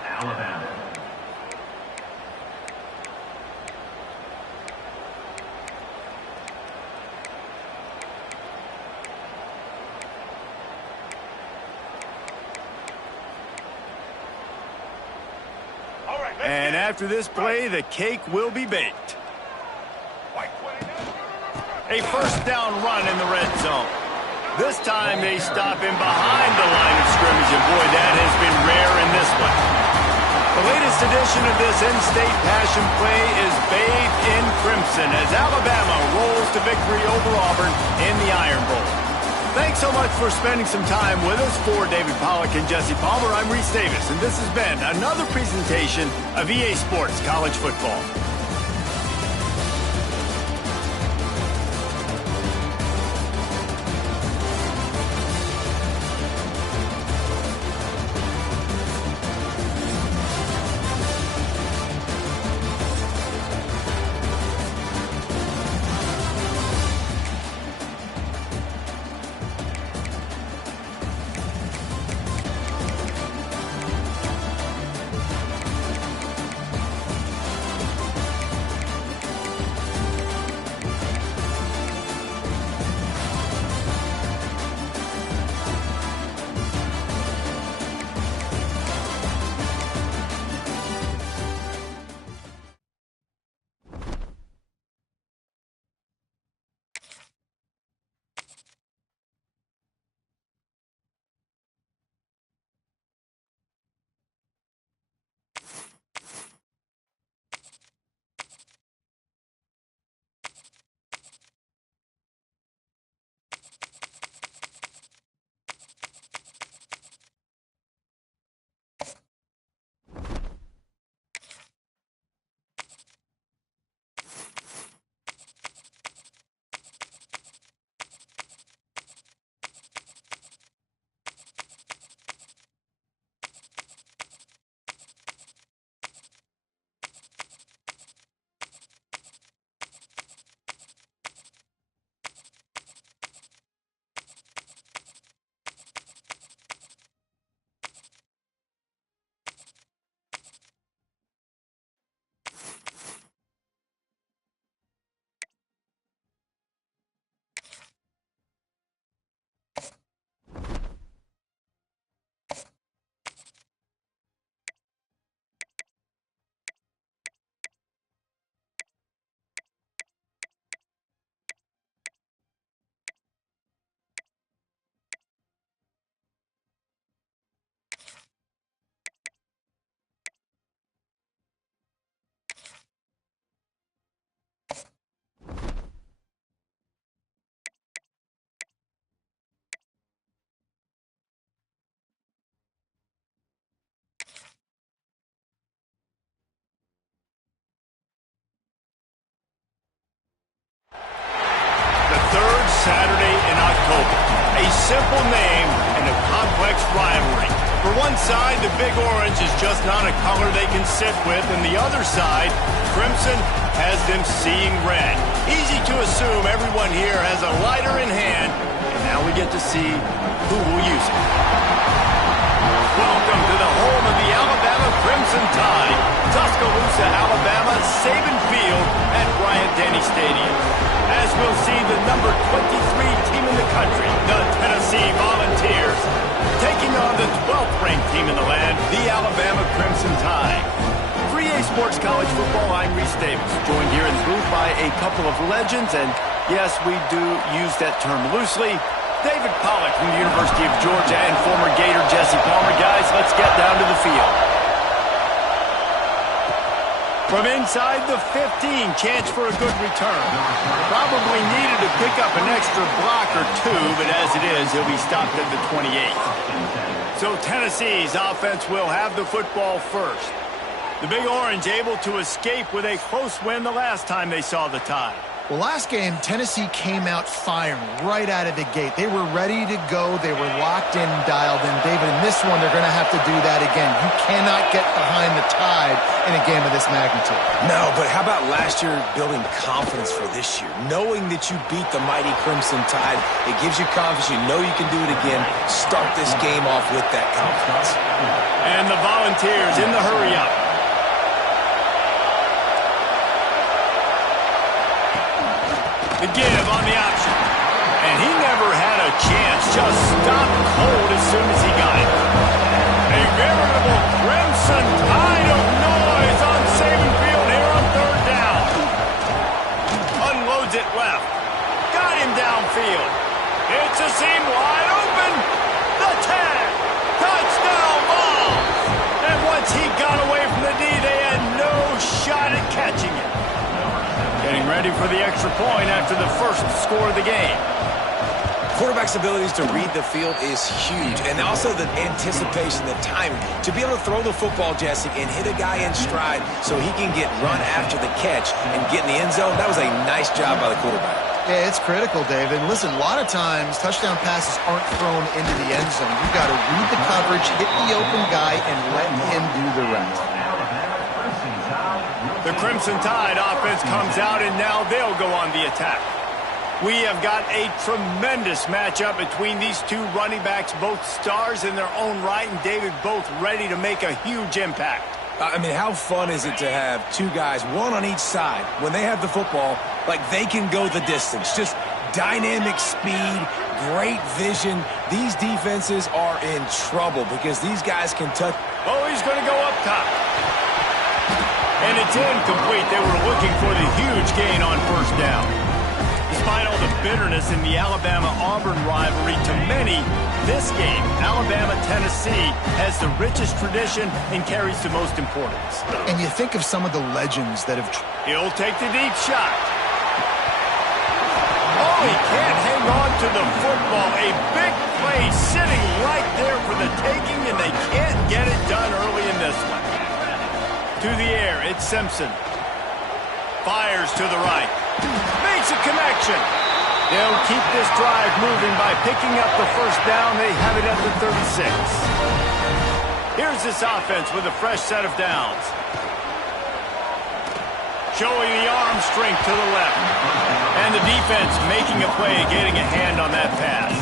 Alabama. And after this play, the cake will be baked. A 1st down run in the red zone. This time they stop him behind the line of scrimmage, and boy, that has been rare in this one. The latest edition of this in-state passion play is bathed in crimson as Alabama rolls to victory over Auburn in the Iron Bowl. Thanks so much for spending some time with us. For David Pollack and Jesse Palmer, I'm Reese Davis, and this has been another presentation of EA Sports College Football. simple name and a complex rivalry. For one side, the Big Orange is just not a color they can sit with, and the other side, Crimson, has them seeing red. Easy to assume everyone here has a lighter in hand, and now we get to see who will use it. Welcome to the home of the Alabama Crimson Tide, Tuscaloosa, Alabama, Saban Field at Bryant-Denny Stadium. As we'll see, the number 23 team in the country, the Tennessee Volunteers, taking on the 12th-ranked team in the land, the Alabama Crimson Tide. 3A Sports College Football, I'm Reese Davis, joined here in the booth by a couple of legends, and yes, we do use that term loosely. David Pollack from the University of Georgia and former Gator Jesse Palmer. Guys, let's get down to the field. From inside the 15, chance for a good return. Probably needed to pick up an extra block or two, but as it is, he'll be stopped at the 28. So Tennessee's offense will have the football first. The Big Orange able to escape with a close win the last time they saw the Tide. Well, last game, Tennessee came out firing right out of the gate. They were ready to go. They were locked in, dialed in. David, in this one, they're going to have to do that again. You cannot get behind the Tide in a game of this magnitude. No, but how about last year building confidence for this year? Knowing that you beat the mighty Crimson Tide, it gives you confidence. You know you can do it again. Start this game off with that confidence. And the Volunteers in the hurry-up. The give on the option. And he never had a chance. Just stopped cold as soon as he got it. A veritable Crimson Tide of noise on Saban Field here on third down. Unloads it left. Got him downfield. It's a seam wide open. The tag. Touchdown ball. And once he got away from the D, they had no shot at catching it. Getting ready for the extra point after the first score of the game. Quarterback's abilities to read the field is huge, and also the anticipation, the timing. To be able to throw the football, Jesse, and hit a guy in stride so he can get run after the catch and get in the end zone, that was a nice job by the quarterback. Yeah, it's critical, David. Listen, a lot of times touchdown passes aren't thrown into the end zone. You've got to read the coverage, hit the open guy, and let him do the rest. The Crimson Tide offense comes out, and now they'll go on the attack. We have got a tremendous matchup between these two running backs, both stars in their own right, and David both ready to make a huge impact. I mean, how fun is it to have two guys, one on each side, when they have the football, like they can go the distance. Just dynamic speed, great vision. These defenses are in trouble because these guys can touch. Oh, he's going to go up top. And it's incomplete. They were looking for the huge gain on first down. Despite all the bitterness in the Alabama-Auburn rivalry, to many, this game, Alabama-Tennessee, has the richest tradition and carries the most importance. And you think of some of the legends that have... He'll take the deep shot. Oh, he can't hang on to the football. A big play sitting right there for the taking, and they can't get it done early in this one. To the air, it's Simpson. Fires to the right. Makes a connection. They'll keep this drive moving by picking up the first down. They have it at the 36. Here's this offense with a fresh set of downs. Showing the arm strength to the left. And the defense making a play, getting a hand on that pass.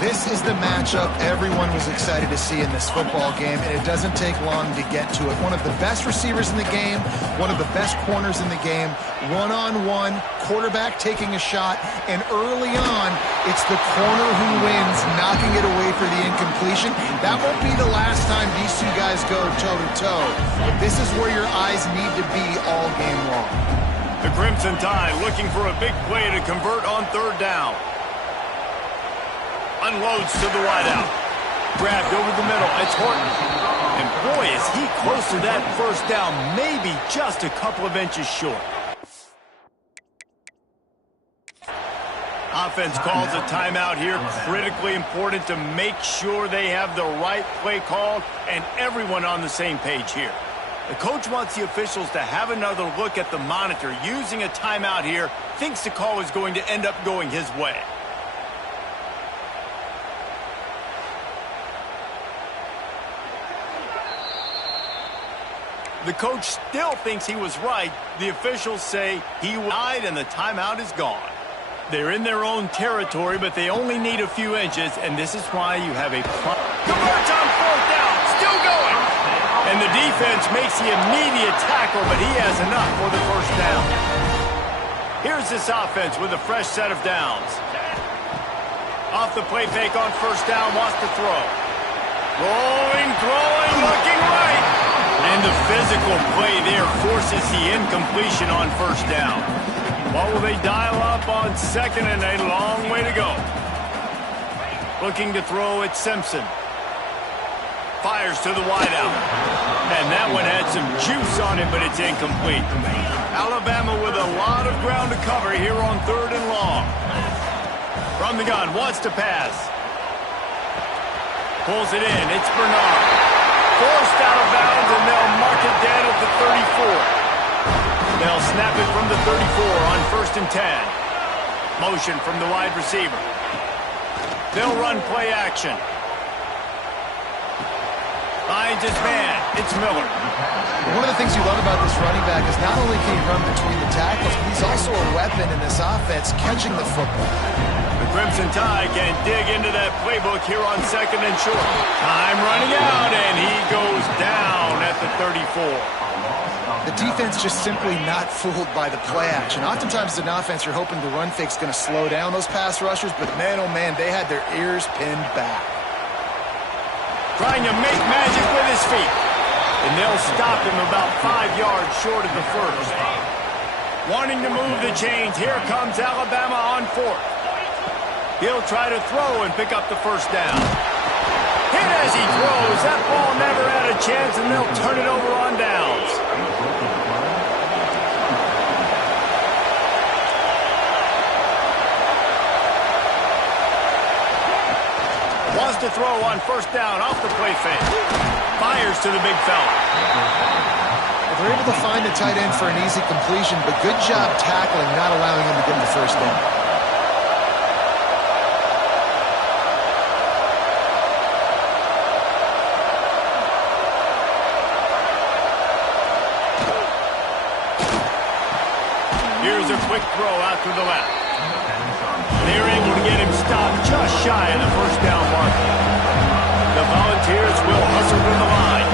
This is the matchup everyone was excited to see in this football game, and it doesn't take long to get to it. One of the best receivers in the game, one of the best corners in the game, one-on-one, quarterback taking a shot, and early on, it's the corner who wins, knocking it away for the incompletion. That won't be the last time these two guys go toe-to-toe, but this is where your eyes need to be all game long. The Crimson Tide looking for a big play to convert on third down. Unloads to the wideout. Grabbed over the middle. It's Horton. And boy, is he close to that first down. Maybe just a couple of inches short. Offense calls a timeout here. Critically important to make sure they have the right play called and everyone on the same page here. The coach wants the officials to have another look at the monitor. Using a timeout here, thinks the call is going to end up going his way. The coach still thinks he was right. The officials say he lied and the timeout is gone. They're in their own territory, but they only need a few inches, and this is why you have a converts on 4th down, still going. And the defense makes the immediate tackle, but he has enough for the 1st down. Here's this offense with a fresh set of downs. Off the play fake on 1st down, wants to throw. Rolling, throwing, looking right. And the physical play there forces the incompletion on 1st down. What will they dial up on 2nd and a long way to go? Looking to throw at Simpson. Fires to the wideout. And that one had some juice on it, but it's incomplete. Alabama with a lot of ground to cover here on 3rd and long. From the gun, wants to pass. Pulls it in, it's Bernard. Forced out of bounds, and they'll mark it down at the 34. They'll snap it from the 34 on 1st and 10. Motion from the wide receiver. They'll run play action. Finds his man. It's Miller. One of the things you love about this running back is not only can he run between the tackles, but he's also a weapon in this offense, catching the football. The Crimson Tide can dig into that playbook here on 2nd and short. Time running out, and he goes down at the 34. The defense just simply not fooled by the play action. Oftentimes, as an offense, you're hoping the run fake's going to slow down those pass rushers, but man, oh man, they had their ears pinned back. Trying to make magic with his feet. And they'll stop him about 5 yards short of the 1st. Wanting to move the chains, here comes Alabama on 4th. He'll try to throw and pick up the 1st down. Hit as he throws. That ball never had a chance, and they'll turn it over on downs. Wants to throw on 1st down off the play fake. Fires to the big fella. They're able to find the tight end for an easy completion, but good job tackling, not allowing him to get the 1st down. Here's a quick throw out to the left. They're able to get him stopped just shy of the 1st down mark. The Volunteers will hustle to the line.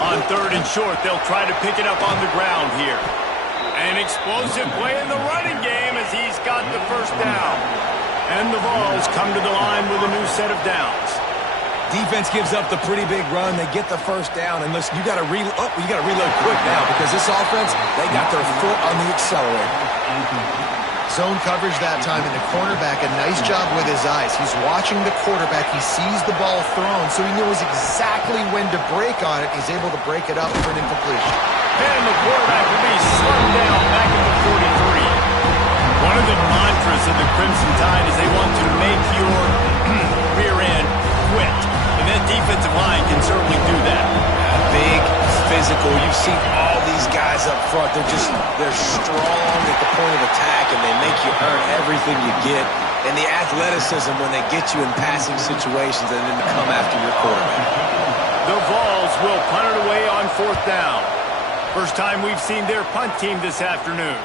On 3rd and short, they'll try to pick it up on the ground here. An explosive play in the running game as he's got the 1st down. And the Vols come to the line with a new set of downs. Defense gives up the pretty big run. They get the 1st down, and listen, you got to reload quick now because this offense, they got their foot on the accelerator. Zone coverage that time, and the cornerback, a nice job with his eyes. He's watching the quarterback. He sees the ball thrown, so he knows exactly when to break on it. He's able to break it up for an incompletion. And the quarterback will be slung down back at the 43. One of the mantras of the Crimson Tide is they want to make your rear end quit. And that defensive line can certainly do that. Big, physical. You've seen all these guys up front. They're strong at the point of attack, and they make you earn everything you get. And the athleticism when they get you in passing situations and then come after your quarterback. The Vols will punt it away on 4th down. First time we've seen their punt team this afternoon.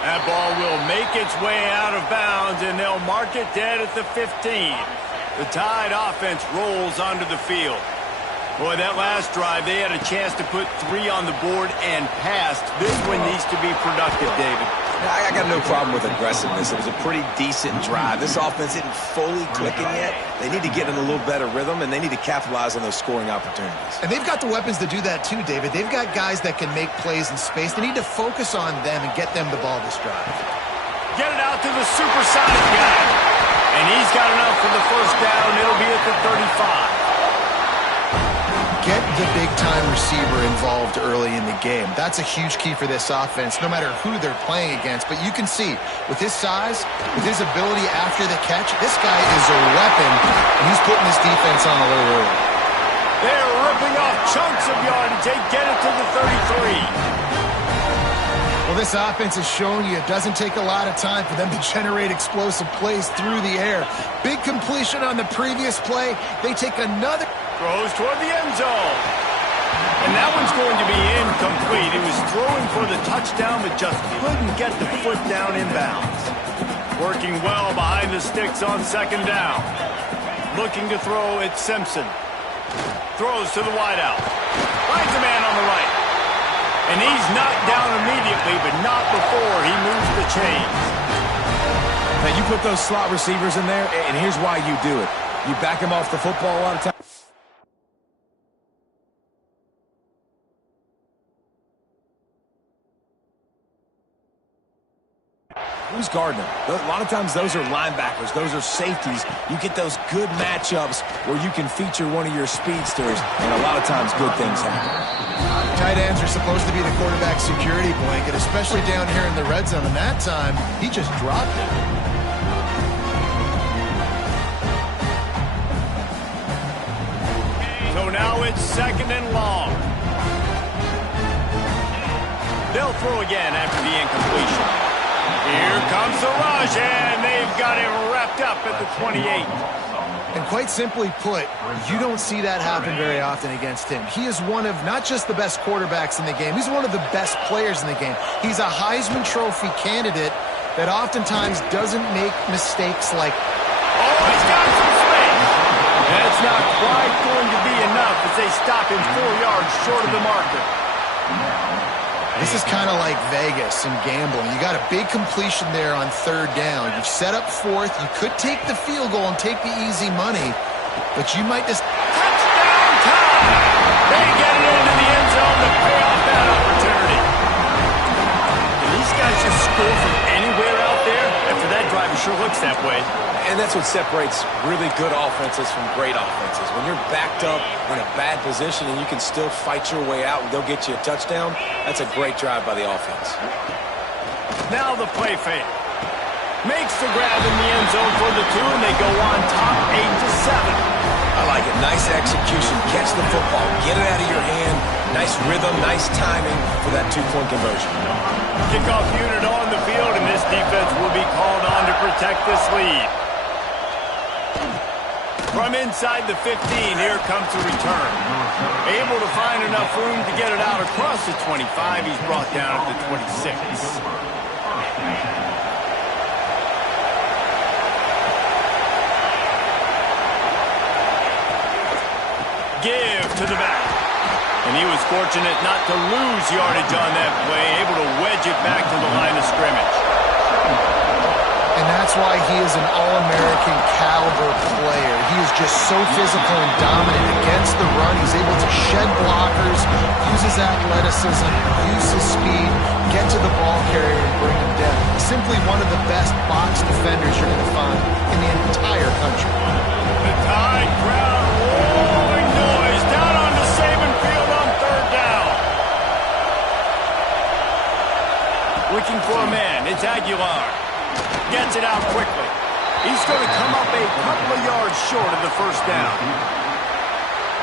That ball will make its way out of bounds, and they'll mark it dead at the 15. The Tide offense rolls onto the field. Boy, that last drive, they had a chance to put 3 on the board and passed. This one needs to be productive, David. I got no problem with aggressiveness. It was a pretty decent drive. This offense isn't fully clicking yet. They need to get in a little better rhythm, and they need to capitalize on those scoring opportunities. And they've got the weapons to do that too, David. They've got guys that can make plays in space. They need to focus on them and get them the ball this drive. Get it out to the supersonic guy. And he's got enough for the 1st down. It'll be at the 35. Get the big-time receiver involved early in the game. That's a huge key for this offense, no matter who they're playing against. But you can see, with his size, with his ability after the catch, this guy is a weapon, and he's putting this defense on a little early. They're ripping off chunks of yardage. They get it to the 33. Well, this offense has shown you it doesn't take a lot of time for them to generate explosive plays through the air. Big completion on the previous play. They take another. Throws toward the end zone. And that one's going to be incomplete. He was throwing for the touchdown, but just couldn't get the foot down in bounds. Working well behind the sticks on second down. Looking to throw at Simpson. Throws to the wideout. Finds a man on the right. And he's knocked down immediately, but not before he moves the chains. Now, you put those slot receivers in there, and here's why you do it. You back them off the football a lot of times. Who's guarding them? A lot of times those are linebackers. Those are safeties. You get those good matchups where you can feature one of your speedsters, and a lot of times good things happen. Tight ends are supposed to be the quarterback's security blanket, especially down here in the red zone. And that time, he just dropped it. So now it's second and long. They'll throw again after the incompletion. Here comes the rush, and they've got him wrapped up at the 28. And quite simply put, you don't see that happen very often against him. He is one of not just the best quarterbacks in the game, he's one of the best players in the game. He's a Heisman Trophy candidate that oftentimes doesn't make mistakes like... Oh, he's got some space. That's not quite going to be enough as they stop him 4 yards short of the marker. This is kind of like Vegas and gambling. You got a big completion there on third down. You've set up fourth. You could take the field goal and take the easy money, but you might just... Touchdown time! They get it into the end zone to pay off that opportunity. And these guys just score from anywhere out there. After that drive, it sure looks that way. And that's what separates really good offenses from great offenses. When you're backed up in a bad position and you can still fight your way out and they'll get you a touchdown, that's a great drive by the offense. Now the play fake. Makes the grab in the end zone for the two, and they go on top 8-7. I like it. Nice execution. Catch the football. Get it out of your hand. Nice rhythm, nice timing for that two-point conversion. Kickoff unit on the field, and this defense will be called on to protect this lead. From inside the 15, here comes the return. Able to find enough room to get it out across the 25. He's brought down at the 26. Give to the back. And he was fortunate not to lose yardage on that play, able to wedge it back to the line of scrimmage. And that's why he is an All-American caliber player. He is just so physical and dominant against the run. He's able to shed blockers, use his athleticism, use his speed, get to the ball carrier and bring him down. Simply one of the best box defenders you're going to find in the entire country. The Tide crowd rolling noise down onto Saban Field on third down. Looking for a man. It's Aguilar. Gets it out quickly. He's going to come up a couple of yards short of the first down.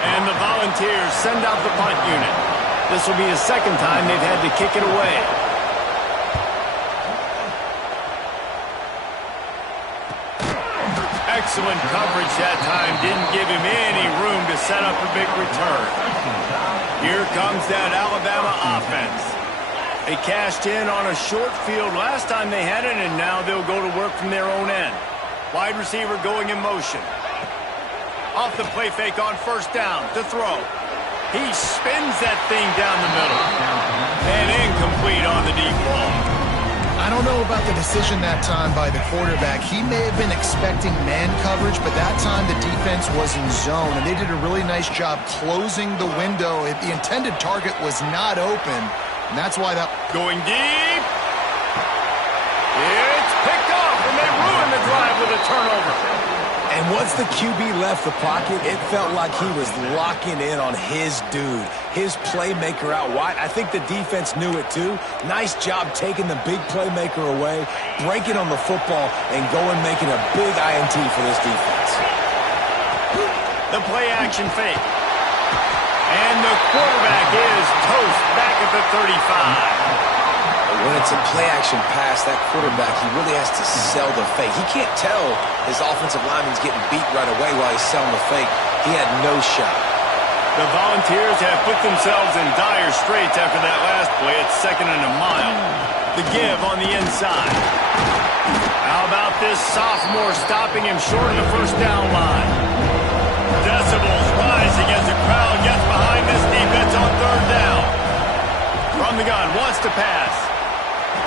And the Volunteers send out the punt unit. This will be the second time they've had to kick it away. Excellent coverage that time. Didn't give him any room to set up a big return. Here comes that Alabama offense. They cashed in on a short field last time they had it, and now they'll go to work from their own end. Wide receiver going in motion. Off the play fake on first down to throw. He spins that thing down the middle. And incomplete on the deep ball. I don't know about the decision that time by the quarterback. He may have been expecting man coverage, but that time the defense was in zone, and they did a really nice job closing the window. The intended target was not open. And that's why that... Going deep. It's picked off, and they ruin the drive with a turnover. And once the QB left the pocket, it felt like he was locking in on his dude, his playmaker out wide. I think the defense knew it too. Nice job taking the big playmaker away, breaking on the football, and going making a big INT for this defense. The play action fake. And the quarterback is toast back at the 35. when it's a play-action pass, that quarterback, he really has to sell the fake. He can't tell his offensive lineman's getting beat right away while he's selling the fake. He had no shot. The Volunteers have put themselves in dire straits after that last play. It's 2nd and a mile. The give on the inside. How about this sophomore stopping him short of the first down line? Decibels rising as the crowd gets behind this defense on 3rd down. From the gun, wants to pass.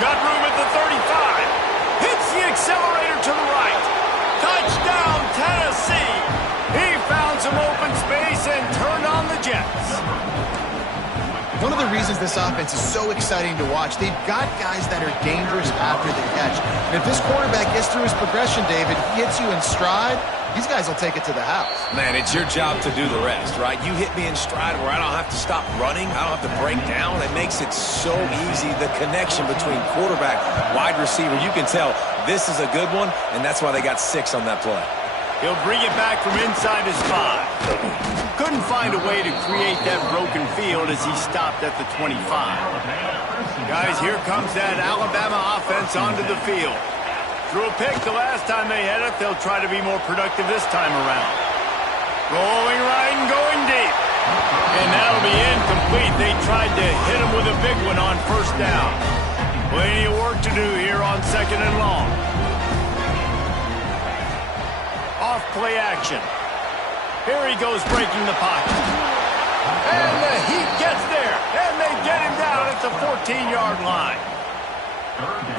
Got room at the 35. Hits the accelerator to the right. Touchdown, Tennessee. He found some open space and turned on the Jets. One of the reasons this offense is so exciting to watch, they've got guys that are dangerous after the catch. And if this quarterback gets through his progression, David, he hits you in stride, these guys will take it to the house. Man, it's your job to do the rest, right? You hit me in stride where I don't have to stop running. I don't have to break down. It makes it so easy. The connection between quarterback, wide receiver, you can tell this is a good one, and that's why they got 6 on that play. He'll bring it back from inside his 5. Couldn't find a way to create that broken field as he stopped at the 25. Guys, here comes that Alabama offense onto the field. Threw a pick the last time they had it. They'll try to be more productive this time around. Rolling right and going deep. And that'll be incomplete. They tried to hit him with a big one on 1st down. Plenty of work to do here on 2nd and long. Off play action. Here he goes breaking the pocket. And the Heat gets there. And they get him down at the 14-yard line.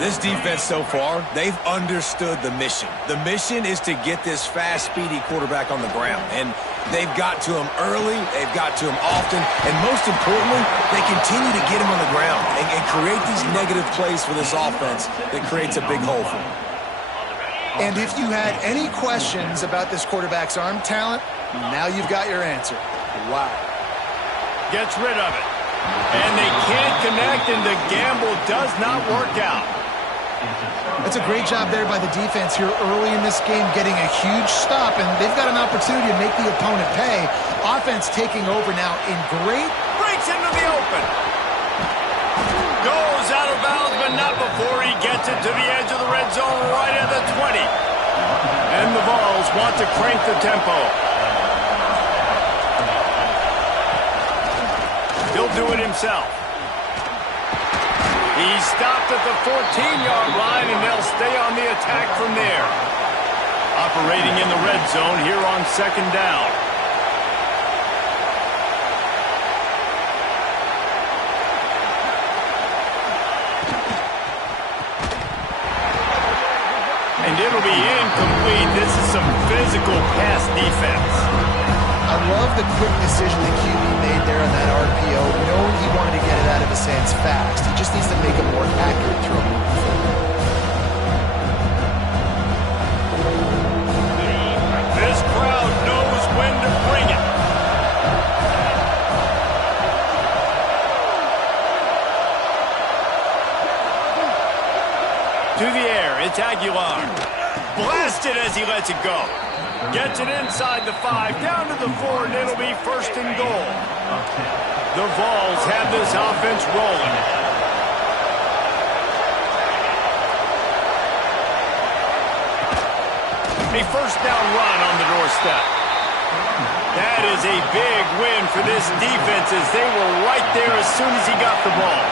This defense so far, they've understood the mission. The mission is to get this fast, speedy quarterback on the ground. And they've got to him early, they've got to him often, and most importantly, they continue to get him on the ground and create these negative plays for this offense that creates a big hole for them. And if you had any questions about this quarterback's arm talent, now you've got your answer. Wow. Gets rid of it. And they can't connect, and the gamble does not work out. That's a great job there by the defense here early in this game, getting a huge stop, and they've got an opportunity to make the opponent pay. Offense taking over now in great... Breaks into the open. Goes out of bounds, but not before he gets it to the edge of the red zone right at the 20. And the Vols want to crank the tempo. He'll do it himself. He's stopped at the 14-yard line, and they'll stay on the attack from there. Operating in the red zone here on 2nd down. And it'll be incomplete. This is some physical pass defense. I love the quick decision the QB made there on that RPO, knowing he wanted to get it out of his hands fast. He just needs to make a more accurate throw. This crowd knows when to bring it. To the air, it's Aguilar. Blasted as he lets it go. Gets it inside the 5, down to the 4, and it'll be 1st and goal. The Vols have this offense rolling. A 1st down run on the doorstep. That is a big win for this defense as they were right there as soon as he got the ball.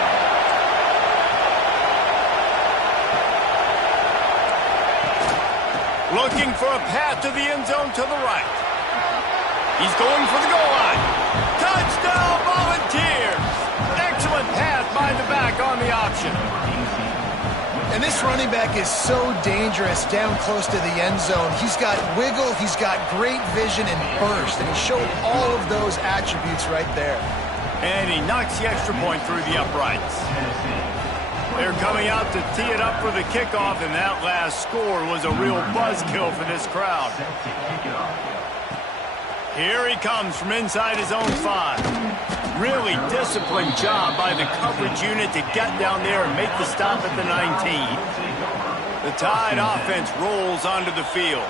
Looking for a path to the end zone to the right. He's going for the goal line. Touchdown, Volunteers! Excellent pass by the back on the option. And this running back is so dangerous down close to the end zone. He's got wiggle, he's got great vision and burst, and he showed all of those attributes right there. And he knocks the extra point through the uprights. They're coming out to tee it up for the kickoff, and that last score was a real buzzkill for this crowd. Here he comes from inside his own 5. Really disciplined job by the coverage unit to get down there and make the stop at the 19. The Tide offense rolls onto the field.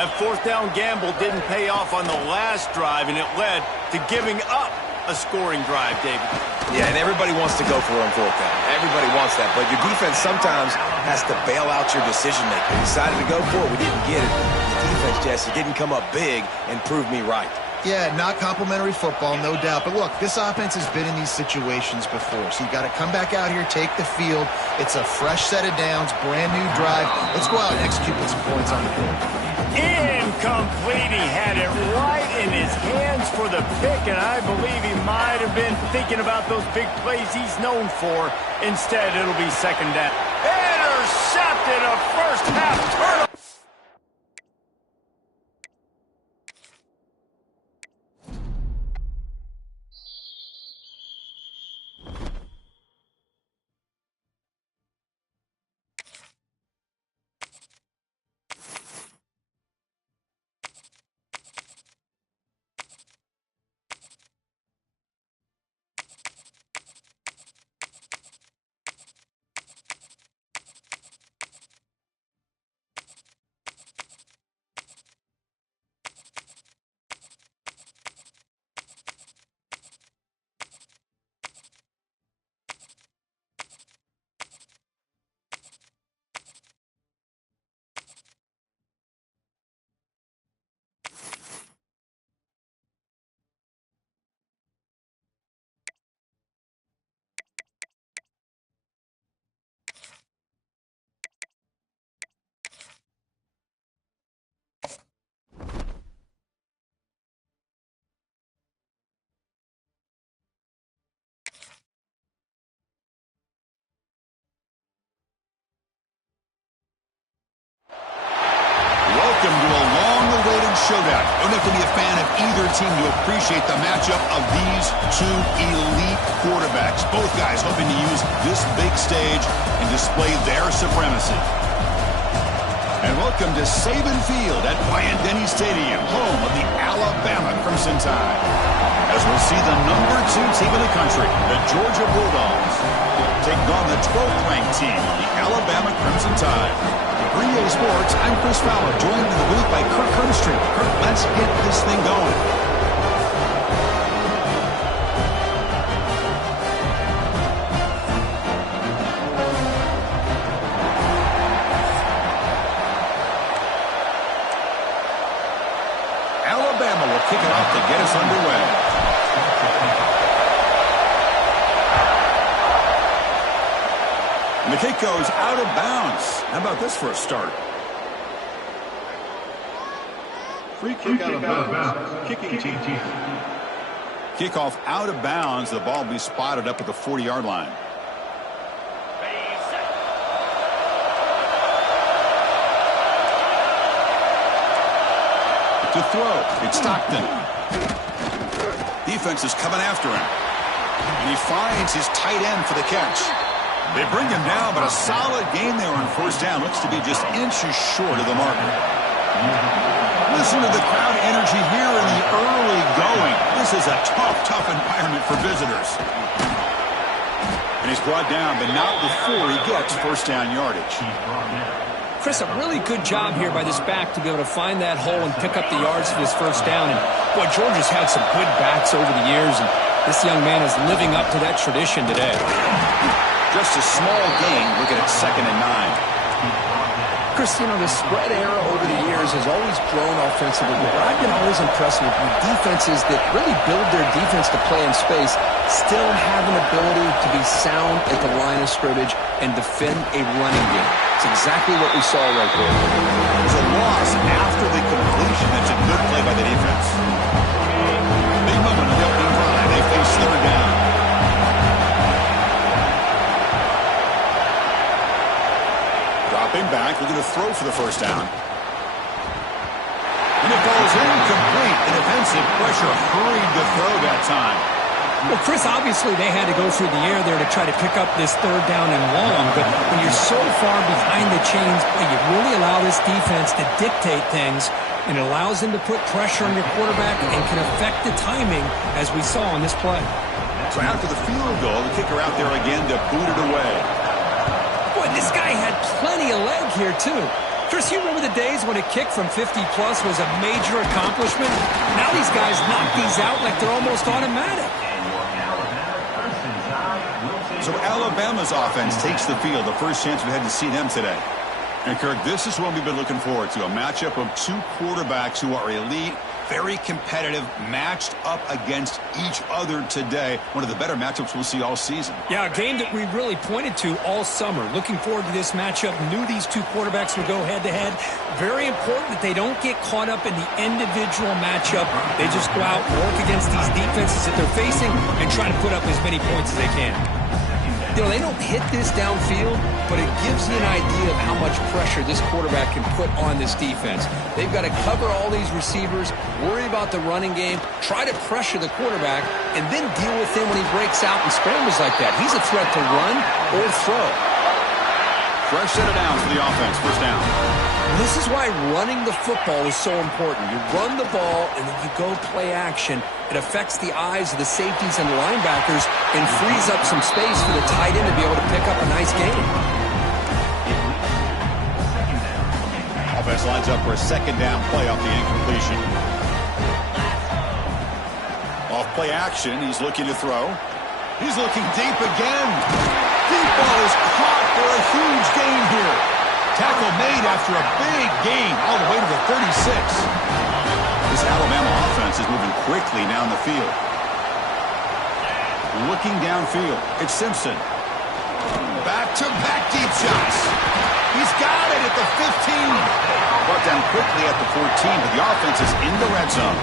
That 4th down gamble didn't pay off on the last drive, and it led to giving up a scoring drive, David. Yeah, and everybody wants to go for it on fourth down. Everybody wants that. But your defense sometimes has to bail out your decision-making. We decided to go for it. We didn't get it. The defense, Jesse, didn't come up big and prove me right. Yeah, not complimentary football, no doubt. But look, this offense has been in these situations before. So you got to come back out here, take the field. It's a fresh set of downs, brand new drive. Let's go out and execute with some points on the board. Incomplete. He had it right in his hands for the pick, and I believe he might have been thinking about those big plays he's known for. Instead, it'll be second down. Intercepted, a first half turnover. Welcome to a long-awaited showdown. You don't have to be a fan of either team to appreciate the matchup of these two elite quarterbacks. Both guys hoping to use this big stage and display their supremacy. And welcome to Saban Field at Bryant-Denny Stadium, home of the Alabama Crimson Tide. As we'll see the number 2 team in the country, the Georgia Bulldogs, taking on the 12th-ranked team, the Alabama Crimson Tide. For EA Sports, I'm Chris Fowler, joined in the booth by Kirk Herbstreit. Kirk, let's get this thing going. Alabama will kick it off to get us underway. And the kick goes out of bounds. How about this for a start? Free kick out of bounds. Kicking team. Kickoff out of bounds. The ball will be spotted up at the 40-yard line. To throw. It's Stockton. Defense is coming after him. And he finds his tight end for the catch. They bring him down, but a solid gain there on first down. Looks to be just inches short of the marker. Listen to the crowd energy here in the early going. This is a tough environment for visitors. And he's brought down, but not before he gets first down yardage. Chris, a really good job here by this back to be able to find that hole and pick up the yards for this first down. And, boy, Georgia's had some good backs over the years, and this young man is living up to that tradition today. Just a small gain, looking at 2nd and 9. Chris, you know, the spread era over the years has always grown offensively, but I've been always impressed with defenses that really build their defense to play in space, still have an ability to be sound at the line of scrimmage and defend a running game. It's exactly what we saw right there. There's a loss after the completion. That's a good play by the defense. Big moment in the opening drive. They face third down. Dropping back, looking to throw for the first down. And it falls incomplete. The defensive pressure hurried the throw that time. Well, Chris, obviously they had to go through the air there to try to pick up this third down and long, but when you're so far behind the chains, you really allow this defense to dictate things, and it allows them to put pressure on your quarterback and can affect the timing, as we saw on this play. So after the field goal, the kicker out there again to boot it away. Boy, this guy had plenty of leg here, too. Chris, you remember the days when a kick from 50-plus was a major accomplishment? Now these guys knock these out like they're almost automatic. So Alabama's offense takes the field, the first chance we had to see them today. And, Kirk, this is what we've been looking forward to, a matchup of two quarterbacks who are elite, very competitive, matched up against each other today. One of the better matchups we'll see all season. Yeah, a game that we really pointed to all summer. Looking forward to this matchup. Knew these two quarterbacks would go head-to-head. Very important that they don't get caught up in the individual matchup. They just go out and work against these defenses that they're facing and try to put up as many points as they can. You know, they don't hit this downfield, but it gives you an idea of how much pressure this quarterback can put on this defense. They've got to cover all these receivers, worry about the running game, try to pressure the quarterback, and then deal with him when he breaks out and scrambles like that. He's a threat to run or throw. Fresh set of downs for the offense, first down. This is why running the football is so important. You run the ball, and then you go play action. It affects the eyes of the safeties and the linebackers and frees up some space for the tight end to be able to pick up a nice gain. Offense lines up for a second down play off the incompletion. Off play action, he's looking to throw. He's looking deep again. Deep ball is caught for a huge gain here. Tackle made after a big gain all the way to the 36. This Alabama offense is moving quickly down the field. Looking downfield, it's Simpson. Back-to-back deep shots. He's got it at the 15. Brought down quickly at the 14, but the offense is in the red zone.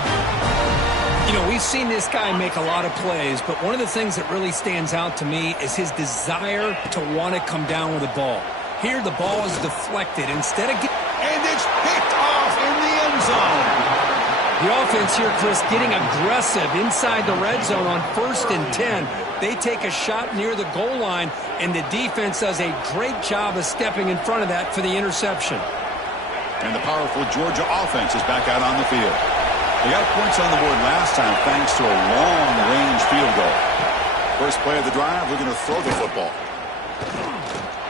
You know, we've seen this guy make a lot of plays, but one of the things that really stands out to me is his desire to want to come down with the ball. Here, the ball is deflected. Instead of and it's picked off in the end zone. The offense here, Chris, getting aggressive inside the red zone on 1st and 10. They take a shot near the goal line, and the defense does a great job of stepping in front of that for the interception. And the powerful Georgia offense is back out on the field. They got points on the board last time thanks to a long-range field goal. First play of the drive, we're going to throw the football.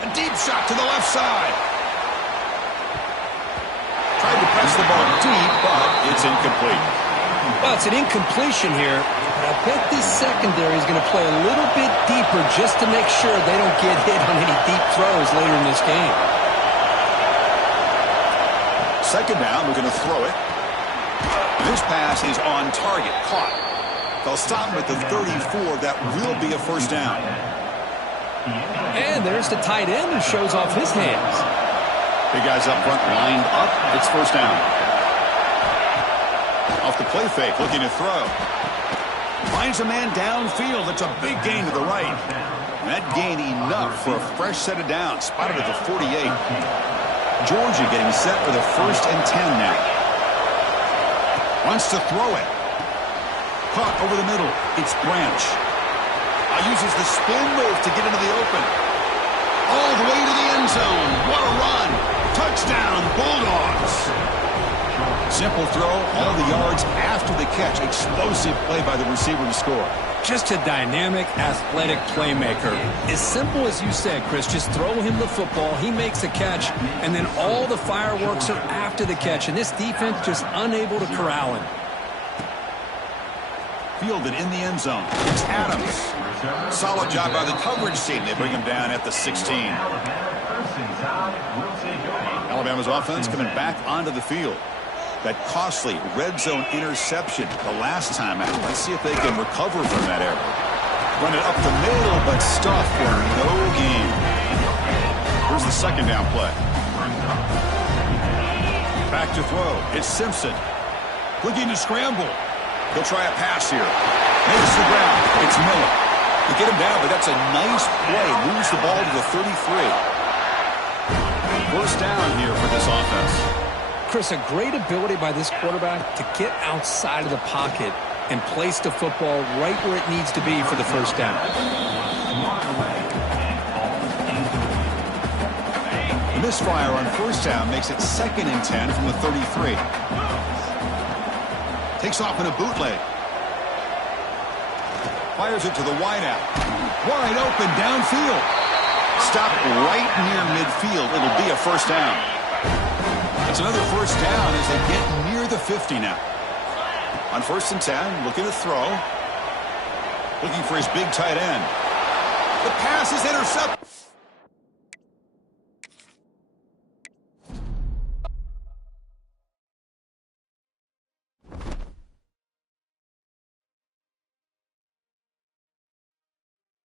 A deep shot to the left side. Tried to press the ball deep, but it's incomplete. Well, it's an incompletion here, but I bet this secondary is going to play a little bit deeper just to make sure they don't get hit on any deep throws later in this game. Second down, we're going to throw it. This pass is on target, caught. They'll stop him at the 34. That will be a first down. And there's the tight end who shows off his hands. Big guys up front lined up. It's first down. Off the play fake, looking to throw. Finds a man downfield. It's a big gain to the right. And that gain enough for a fresh set of downs. Spotted at the 48. Georgia getting set for the 1st and 10 now. Wants to throw it. Caught over the middle. It's Branch. Uses the spin move to get into the open. All the way to the end zone. What a run. Touchdown, Bulldogs. Simple throw, all the yards after the catch. Explosive play by the receiver to score. Just a dynamic, athletic playmaker. As simple as you said, Chris, just throw him the football, he makes a catch, and then all the fireworks are after the catch. And this defense just unable to corral him. Fielded in the end zone. It's Adams. Solid job by the coverage team. They bring him down at the 16. Alabama's offense coming back onto the field. That costly red zone interception the last time out. Let's see if they can recover from that error. Run it up the middle, but stuffed for no gain. Here's the second down play. Back to throw. It's Simpson. Looking to scramble. He'll try a pass here. Makes the ground. It's Miller. They get him down, but that's a nice play. Moves the ball to the 33. First down here for this offense. Chris, a great ability by this quarterback to get outside of the pocket and place the football right where it needs to be for the first down. The misfire on first down makes it 2nd and 10 from the 33. Takes off in a bootleg. Fires it to the wideout. Wide open downfield. Stopped right near midfield. It'll be a first down. It's another first down as they get near the 50 now. On 1st and 10, looking to throw. Looking for his big tight end. The pass is intercepted.